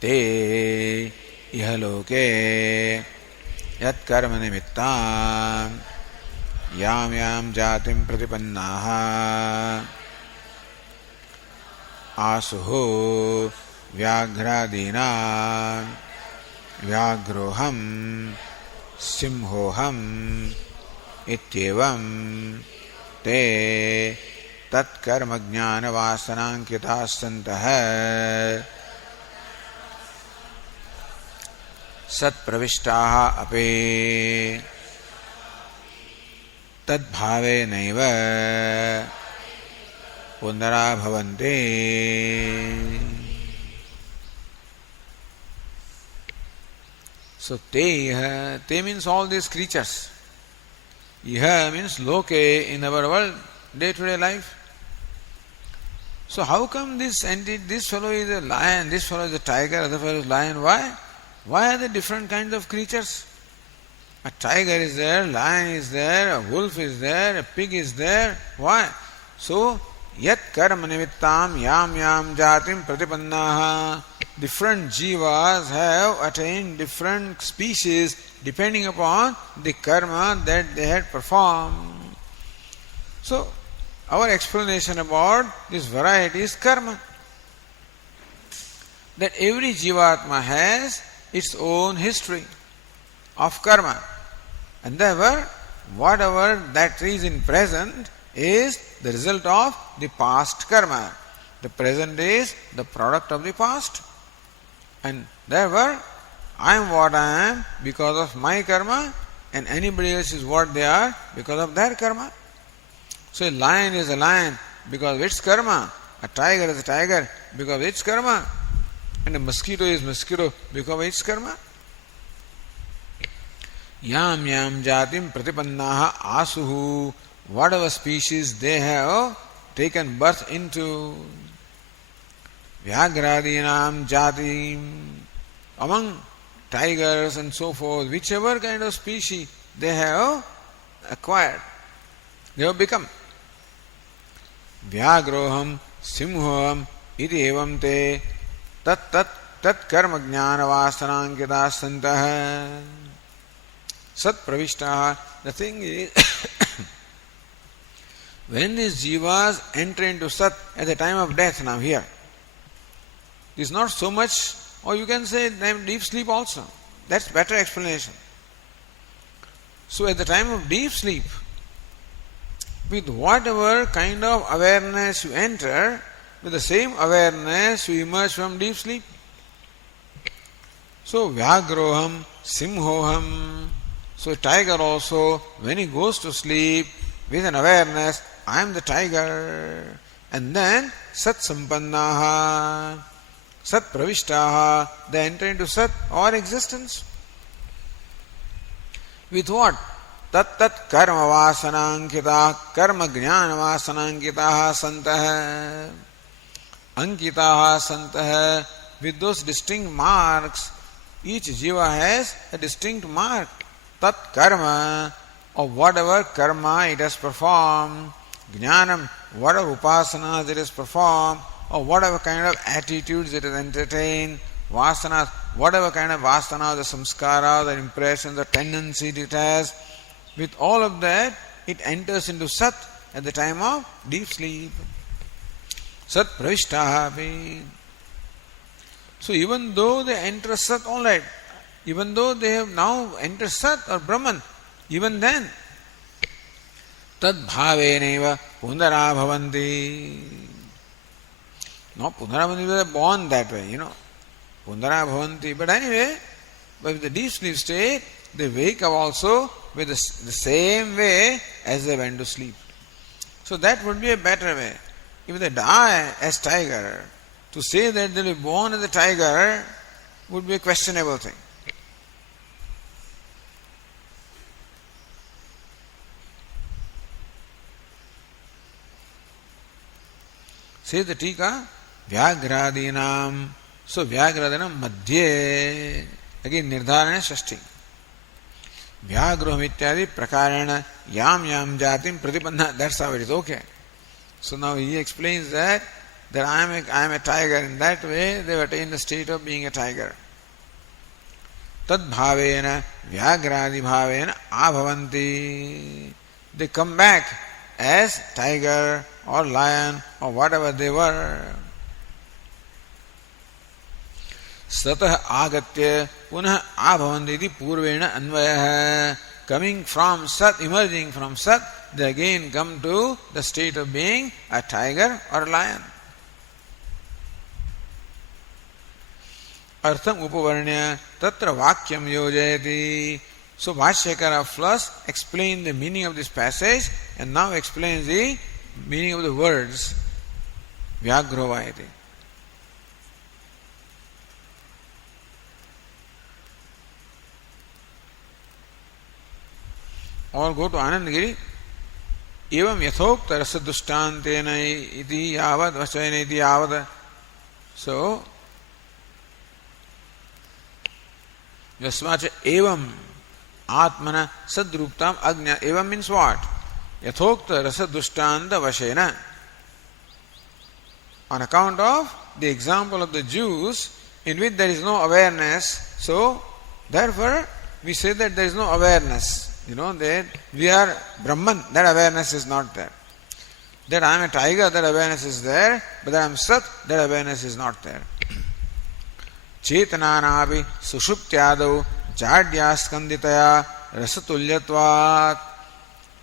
Te ihaloke yat karma nimittam yam yam jatim pratipannaha asuho vyagradina vyagroham simhoham ityevam te तत्कर्म ज्ञान वासनांकिता सन्तः सत्प्रविष्टाः अपि तद्भावेनैव पुनरा भवन्ति. So te means all these creatures. Iha means loke in our world, day-to-day life. So how come this fellow is a lion, this fellow is a tiger, other fellow is a lion? Why? Why are there different kinds of creatures? A tiger is there, lion is there, a wolf is there, a pig is there. Why? So, yat karma nimittam yam yam jatim pratipannaha. Different jivas have attained different species depending upon the karma that they had performed. So, our explanation about this variety is karma. That every jivatma has its own history of karma. And therefore, whatever that is in present is the result of the past karma. The present is the product of the past. And therefore, I am what I am because of my karma, and anybody else is what they are because of their karma. So a lion is a lion because of its karma, a tiger is a tiger because of its karma, and a mosquito is mosquito because of its karma. Yam yam jatim pratipannaha asuhu, whatever species they have taken birth into. Vyagradinam jatim, among tigers and so forth, whichever kind of species they have acquired, they have become. Vyagroham simhoham iti evam te tat karma jnana vasanankita santah sat pravishtaha. The thing is, when these jivas enter into sat at the time of death, now here, it is not so much, or you can say deep sleep also. That's better explanation. So at the time of deep sleep, with whatever kind of awareness you enter, with the same awareness you emerge from deep sleep. So Vyagroham, Simhoham. So a tiger also, when he goes to sleep with an awareness, I am the tiger. And then Sat Sampannaha, Sat Pravishtaha, they enter into Sat or existence. With what? Tat karma vasanankita, karma jnana vasanankita santah, ankita santah. With those distinct marks, each jiva has a distinct mark. Tat karma, of whatever karma it has performed, jnanam, whatever upasanas it has performed, or whatever kind of attitudes it has entertained, vasanas, whatever kind of vasanas, the samskaras, the impressions, the tendencies it has, with all of that, it enters into Sat at the time of deep sleep. Sat pravishtaha. So even though they enter Sat, all right, even though they have now entered Sat or Brahman, even then, tad bhaveneva punara bhavanti. No, punara bhavanti, they are born that way, punara bhavanti. But anyway, with the deep sleep state, they wake up also with the same way as they went to sleep. So that would be a better way. If they die as tiger, to say that they will be born as a tiger would be a questionable thing. Says the Tika, Vyagradinam. So Vyagradinam Madhye. Again, Nirdharana Shashti. Vyagroham ityadi prakarana yam yam jatim pratipannha. That's how it is. Okay. So now he explains that I am a tiger. In that way, they have attained the state of being a tiger. Tad bhavena vyagradi bhavena abhavanti. They come back as tiger or lion or whatever they were. Satah agatya punah abhavanti iti purvena anvayah. Coming from Sat, emerging from Sat, they again come to the state of being a tiger or a lion. Artham upavarnya tatra vakyam yojayati. So Bhashyakara first explained the meaning of this passage and now explains the meaning of the words. Vyagrovayati. Or go to Anandagiri. Evam yathokta rasa dushtantena iti yavad vachayana iti yavad. So, Yasvacha evam atmana sadruptam agnya. Evam means what? Yathokta rasa dushtanta vashena. On account of the example of the Jews in which there is no awareness, so therefore we say that there is no awareness. You know that we are Brahman, that awareness is not there. That I am a tiger, that awareness is there, but that I am Sat, that awareness is not there. Chetananavi sushuptyadau jadyaskanditaya rasatulyatvat.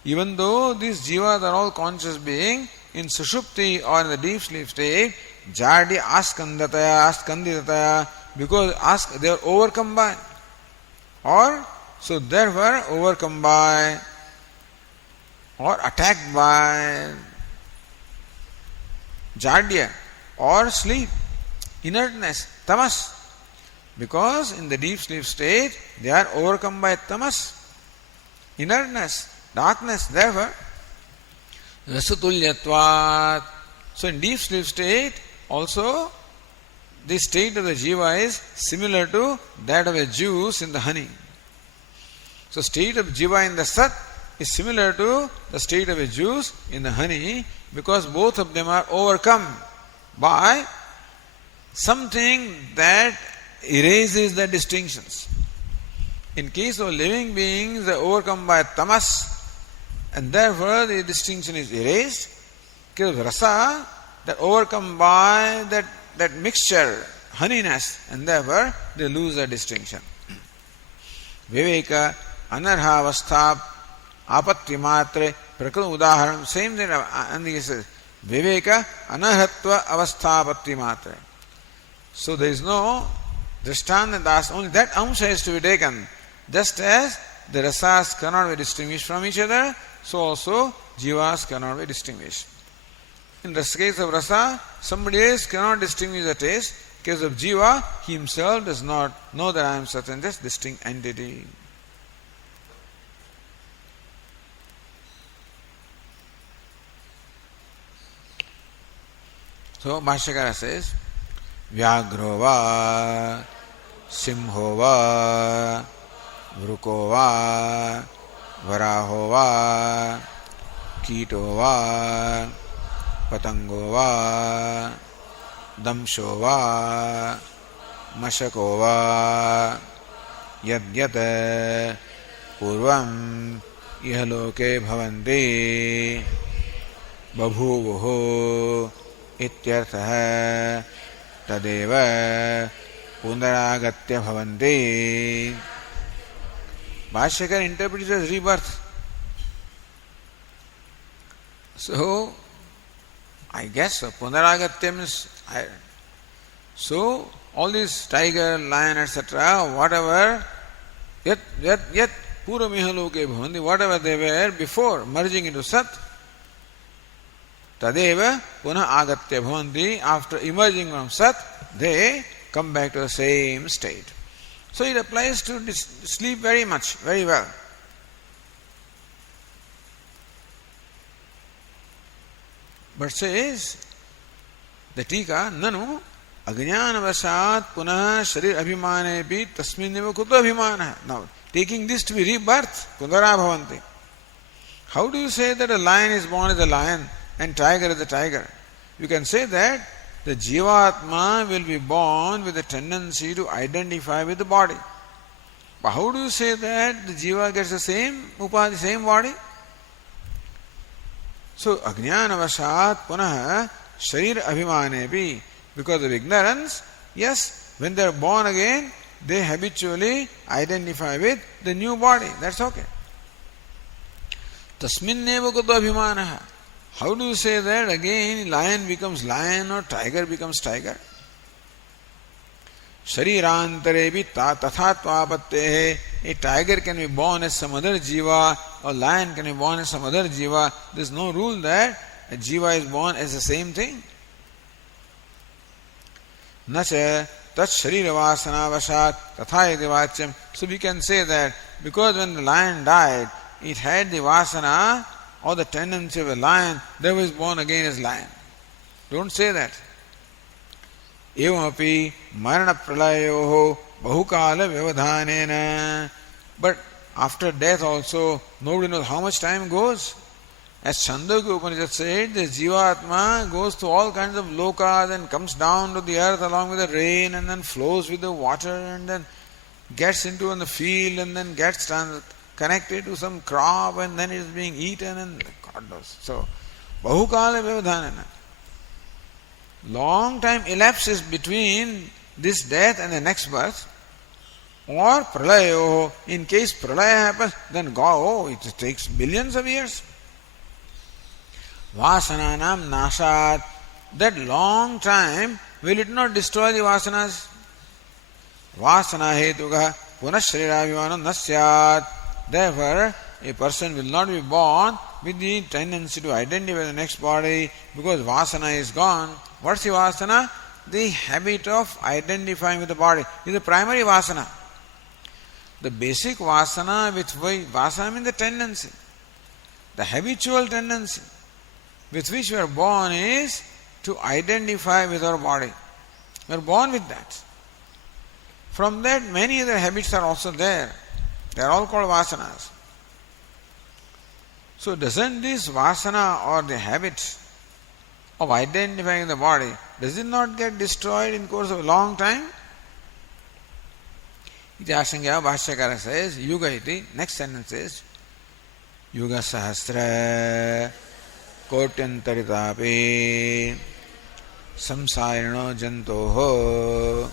Even though these jivas are all conscious beings, in sushupti or in the deep sleep state, jadya askanditaya, because they are overcome by, or so therefore overcome by or attacked by jadya or sleep, inertness, tamas. Because in the deep sleep state they are overcome by tamas, inertness, darkness. Therefore, rasatulyatvat. So in deep sleep state also the state of the jiva is similar to that of a juice in the honey. So state of jiva in the Sat is similar to the state of a juice in the honey, because both of them are overcome by something that erases the distinctions. In case of living beings, they are overcome by tamas, and therefore the distinction is erased. In case of rasa, they are overcome by that mixture, honeyness, and therefore they lose the distinction. Viveka anarhavastha apatti matre prakrit udaharanam. Same thing, and he says viveka anarhatva avasthapatti matre. So there is no drishtanta das, only that amsha is to be taken. Just as the rasas cannot be distinguished from each other, so also jivas cannot be distinguished. In the case of rasa, somebody else cannot distinguish the taste. In case of jiva, he himself does not know that I am such and this distinct entity. So Bhashyakara says, Vyagro va, Simho va, Vruko va, Varaho va, Kito va, Patango va, Damsho va, Mashako va, Yadyat Purvam Ihaloke Bhavanti Babhuvoho इत्यर्थः तदेव पुनरागत्य भवन्ति. Bhashyakara interprets as rebirth. So, I guess punaragatya means so all these tiger, lion, etc., whatever, yet puramiha bhavanti, whatever they were before merging into Sat, tadeva punah agatya bhavanti, after emerging from Sat, they come back to the same state. So it applies to sleep very much, very well. But says, The tika, nanu ajnanavasat punah sharir abhimane tasminneva kuto abhimana. Now, taking this to be rebirth, pudara bhavanti. How do you say that a lion is born as a lion and tiger as a tiger? You can say that the Jivatma will be born with a tendency to identify with the body. But how do you say that the Jiva gets the same upadhi, same body? So, ajnanavasat punah sharir abhimanepi. Because of ignorance, yes, when they are born again, they habitually identify with the new body. That's okay. Tasminneva kuto abhimanaha. How do you say that again lion becomes lion or tiger becomes tiger? Sharirantarebi tathatvapatte. A tiger can be born as some other jiva, or lion can be born as some other jiva. There is no rule that a jiva is born as the same thing. Nacha tat sharira vasana vasat tatha yadi vachyam. So we can say that because when the lion died, it had the vasana or the tendency of a lion, they was born again as lion. Don't say that. Evamapi marana pralayoho bahukala vyavadhanena. But after death also, nobody knows how much time goes. As Chandogya Upanishad said, the Jivatma goes to all kinds of lokas and comes down to the earth along with the rain and then flows with the water and then gets into the field and then gets connected to some crop and then it is being eaten and God knows. So, bahukala vyavadhanena. Long time elapses between this death and the next birth. Or pralayo, in case pralaya happens, then it takes billions of years. Vasananam nashat. That long time, will it not destroy the vasanas? Vasana hetuga punashriravimanam nasyat. Therefore, a person will not be born with the tendency to identify the next body because vasana is gone. What's the vasana? The habit of identifying with the body is the primary vasana. The basic vasana vasana means the tendency. The habitual tendency with which we are born is to identify with our body. We are born with that. From that, many other habits are also there. They are all called vasanas. So doesn't this vasana or the habit of identifying the body, does it not get destroyed in course of a long time? Iti Asangya Bhashyakara says, Yuga iti, next sentence says, Yuga sahasra kotyantaritapi samsarino jantoho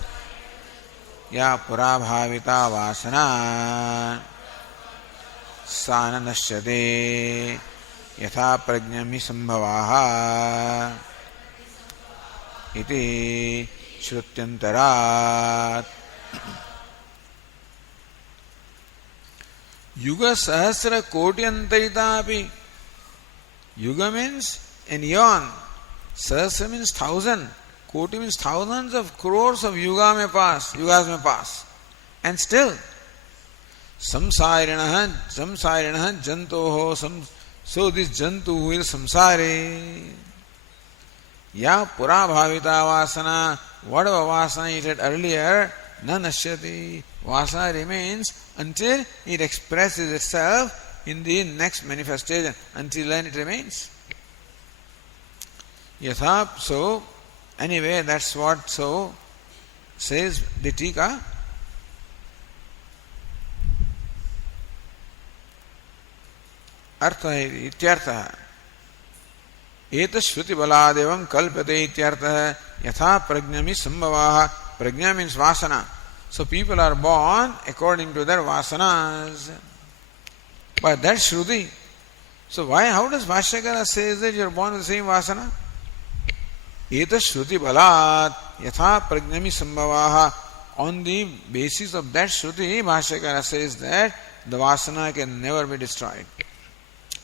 ya purabhavita vasana sana nashyate yatha prajnami sambhavaha iti shrutyantarat. Yuga sahasra kotyantaritapi. Yuga means an eon. Sahasra means 1,000. Koti means thousands of crores of yugas may pass. And still, samsarinaha jantoho. So this jantu who is samsari, ya pura bhavita vasana, whatever vasana it had earlier, na nashyati. Vasana remains until it expresses itself in the next manifestation. Until then it remains. Yatha, so, anyway, that's what so says the Tika. Artha ityartha. Eta shruti baladevam kalpate ityartha. Yatha prajnami sambhavaha. Prajna means vasana. So people are born according to their vasanas. But that's Shruti. So how does Bhashyakara say that you are born with the same vasana? Eta Shruti balat yatha prajnami sambhavaha. On the basis of that Shruti, Bhashyakara says that the vasana can never be destroyed.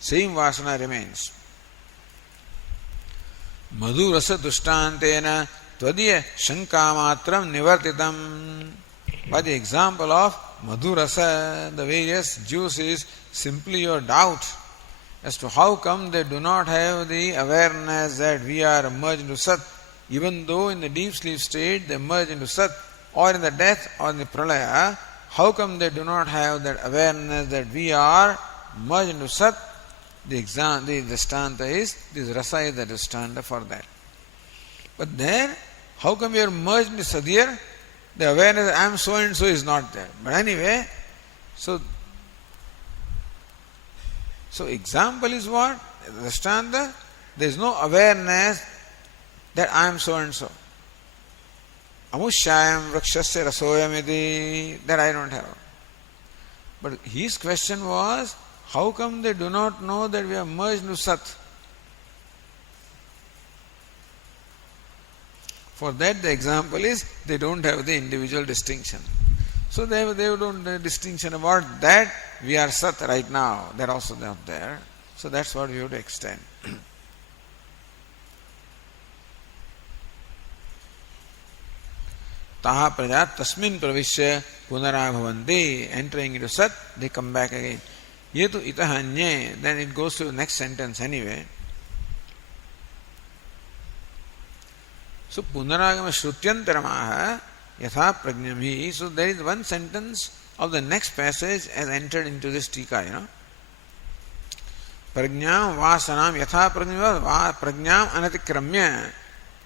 Same vasana remains. Madhu rasa dushtantena tvadiya shankamatram nivartitam. By the example of Madhu rasa, the various juices, simply your doubt as to how come they do not have the awareness that we are merged into Sat even though in the deep sleep state they merge into Sat, or in the death or in the Pralaya, how come they do not have that awareness that we are merged into Sat? The Drishtanta is, this Rasa is the Drishtanta for that. But there, how come we are merged into Sat here? The awareness that I am so and so is not there. But anyway, so example is what? The Drishtanta, there is no awareness that I am so and so. Amushayam Rakshasya Rasoyamidi, that I don't have. But his question was, how come they do not know that we are merged into Sat? For that the example is, they don't have the individual distinction. So they don't have distinction about that we are Sat right now. They are also not there. So that's what we have to extend. Taha prajat tasmin pravishya punarabhavanti. Entering into Sat, they come back again. Yetu itahanye, then it goes to the next sentence anyway. So punaragama shrutyantaramaha yatha prajnamhi. So there is one sentence of the next passage has entered into this tika, Prajnam vasanam yatha prajnam anatikramya.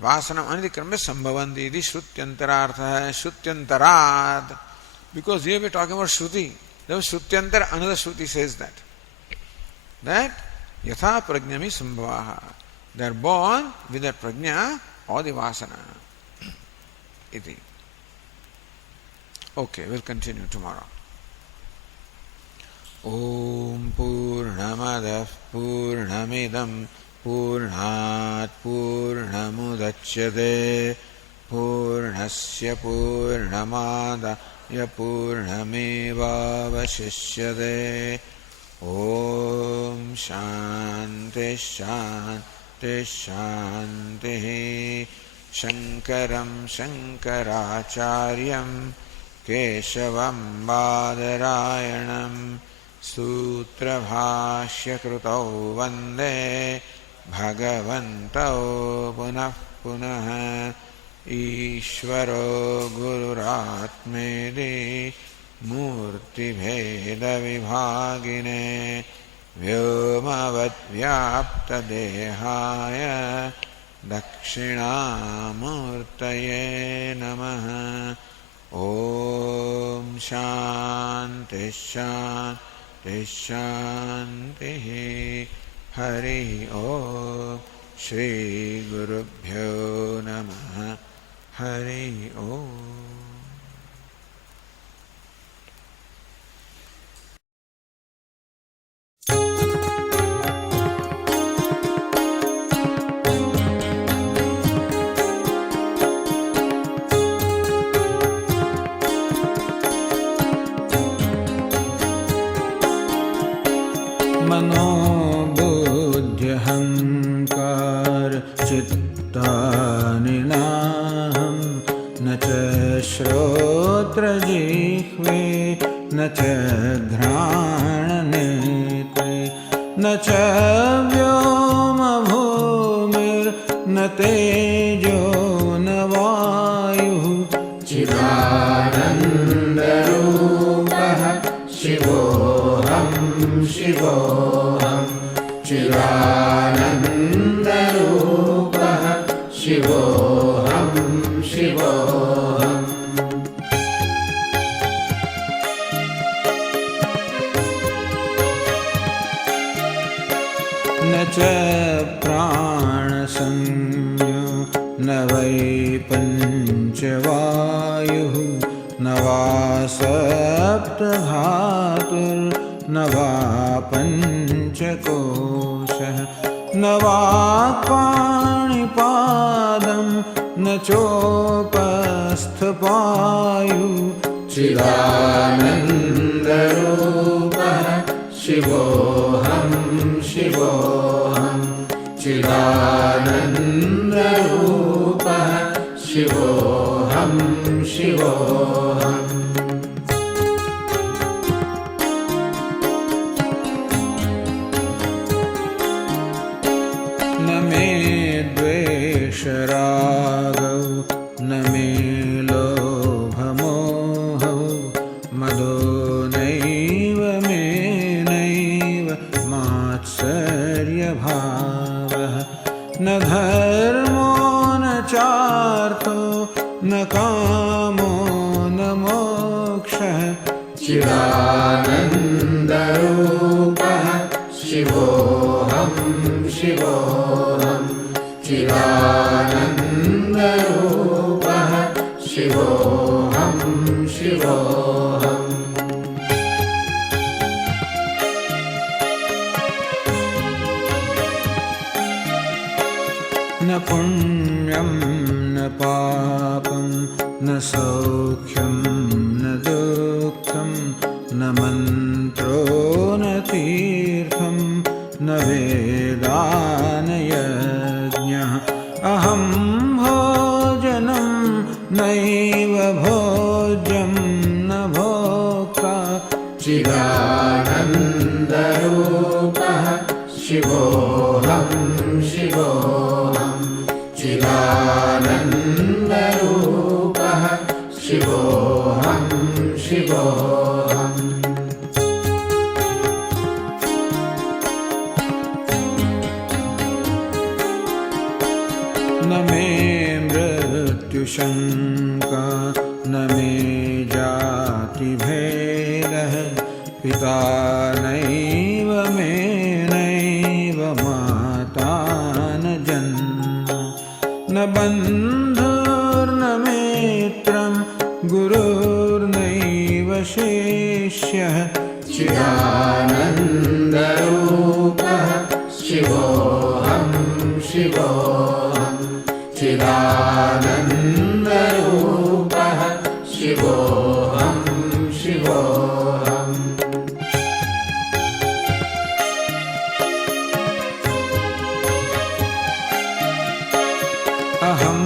Vasanam anatikramya sambhavanti iti shrutyantarartha shrutyantarat. Because here we are talking about Shruti. There was Shrutyantar, another Shruti says that yatha prajnami sambhavaha. They are born with that prajna or the vasana. Iti. Okay, we'll continue tomorrow. Om Purnamadah Purnamidam Purnat Purnamudachyate Purnasya Purnamadaya Purnamevavashishyate. Om Shanti Shanti Shanti. Shankaram Shankaracharyam Keshavam Badarayanam Sutra Bhashya Krutau Vande Bhagavantau Punah Punah Ishvaro Gururatmedi Murti Bheda Vibhagine Vyomavat Vyapta Dehaya Dakshinamurtaye Namaha. Om Shanti Shanti Shanti. Hari Om. Shri Gurubhyo Namaha. Hari Om. मनोबुद्ध्यहंकार चित्तानि नाहं न च श्रोत्रजिह्वे न च घ्राणनेत्रे न च व्योमभूमिर्न तेजो न वायुः चिदानन्दरूपः शिवोऽहं शिवोऽहं चिदानन्दरूपः शिवोऽहं शिवोऽहम्. न च प्राणसंज्ञो न वै पञ्चवायुः न वा सप्तधातुर्न वा पञ्चकोशः न वा पाणिपादं न चोपस्थपायुः चिदानन्दरूपः शिवोऽहं शिवोऽहं चिदानन्दरूपः शिवोऽहं शिवोऽहम्. न मे द्वेषरागः रागौ न मे लोभमोहौ मदो नैव मे नैव मात्सर्यभावः न धर्मो न चार्थो न कामो न मोक्षः चिदानन्दरूपः शिवोऽहं शिवोऽहं चिदानन्दरूपः शिवोऽहं शिवोऽहम् न पुण्यं न पापं न सौख्यं न दुःखं न मन्त्रो न तीर्थं न वेदा न यज्ञः अहं भोजनं नैव भोज्यं न भोक्ता चिदानन्दरूपः शिवोऽहं शिवोऽहं चिदानन्दरूपः शिवोऽहं शिवोऽहम् न मे मृत्युशङ्का न मे जातिभेदः पिता नैव मे नैव माता न जन्म न बन्धुर्न मित्रं गुरुर्नैव शिष्यः चिदानन्दरूपः शिवोऽहं शिवोऽहं चिदानन्दरूपः शिवोऽहं शिवोऽहम् अहं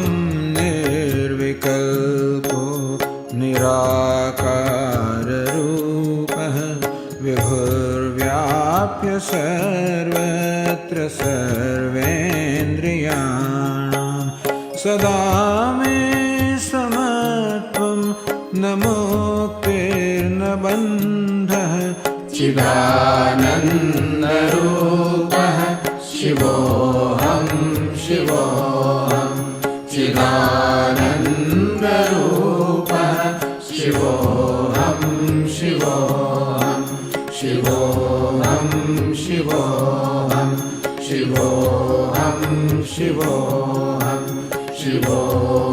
निर्विकल्पो निराकाररूपः विभुर्व्याप्य सर्वत्र सर्वेन्द्रियाणां सदा मे समत्वं न मुक्तिर्न बन्धः चिदानन्दरूपः शिवोऽहं शिवोऽहं चिदानन्दरूपः शिवोऽहं शिवोऽहं शिवोऽहं शिवोऽहं शिवोऽहं शिवोऽहं शिवोऽहं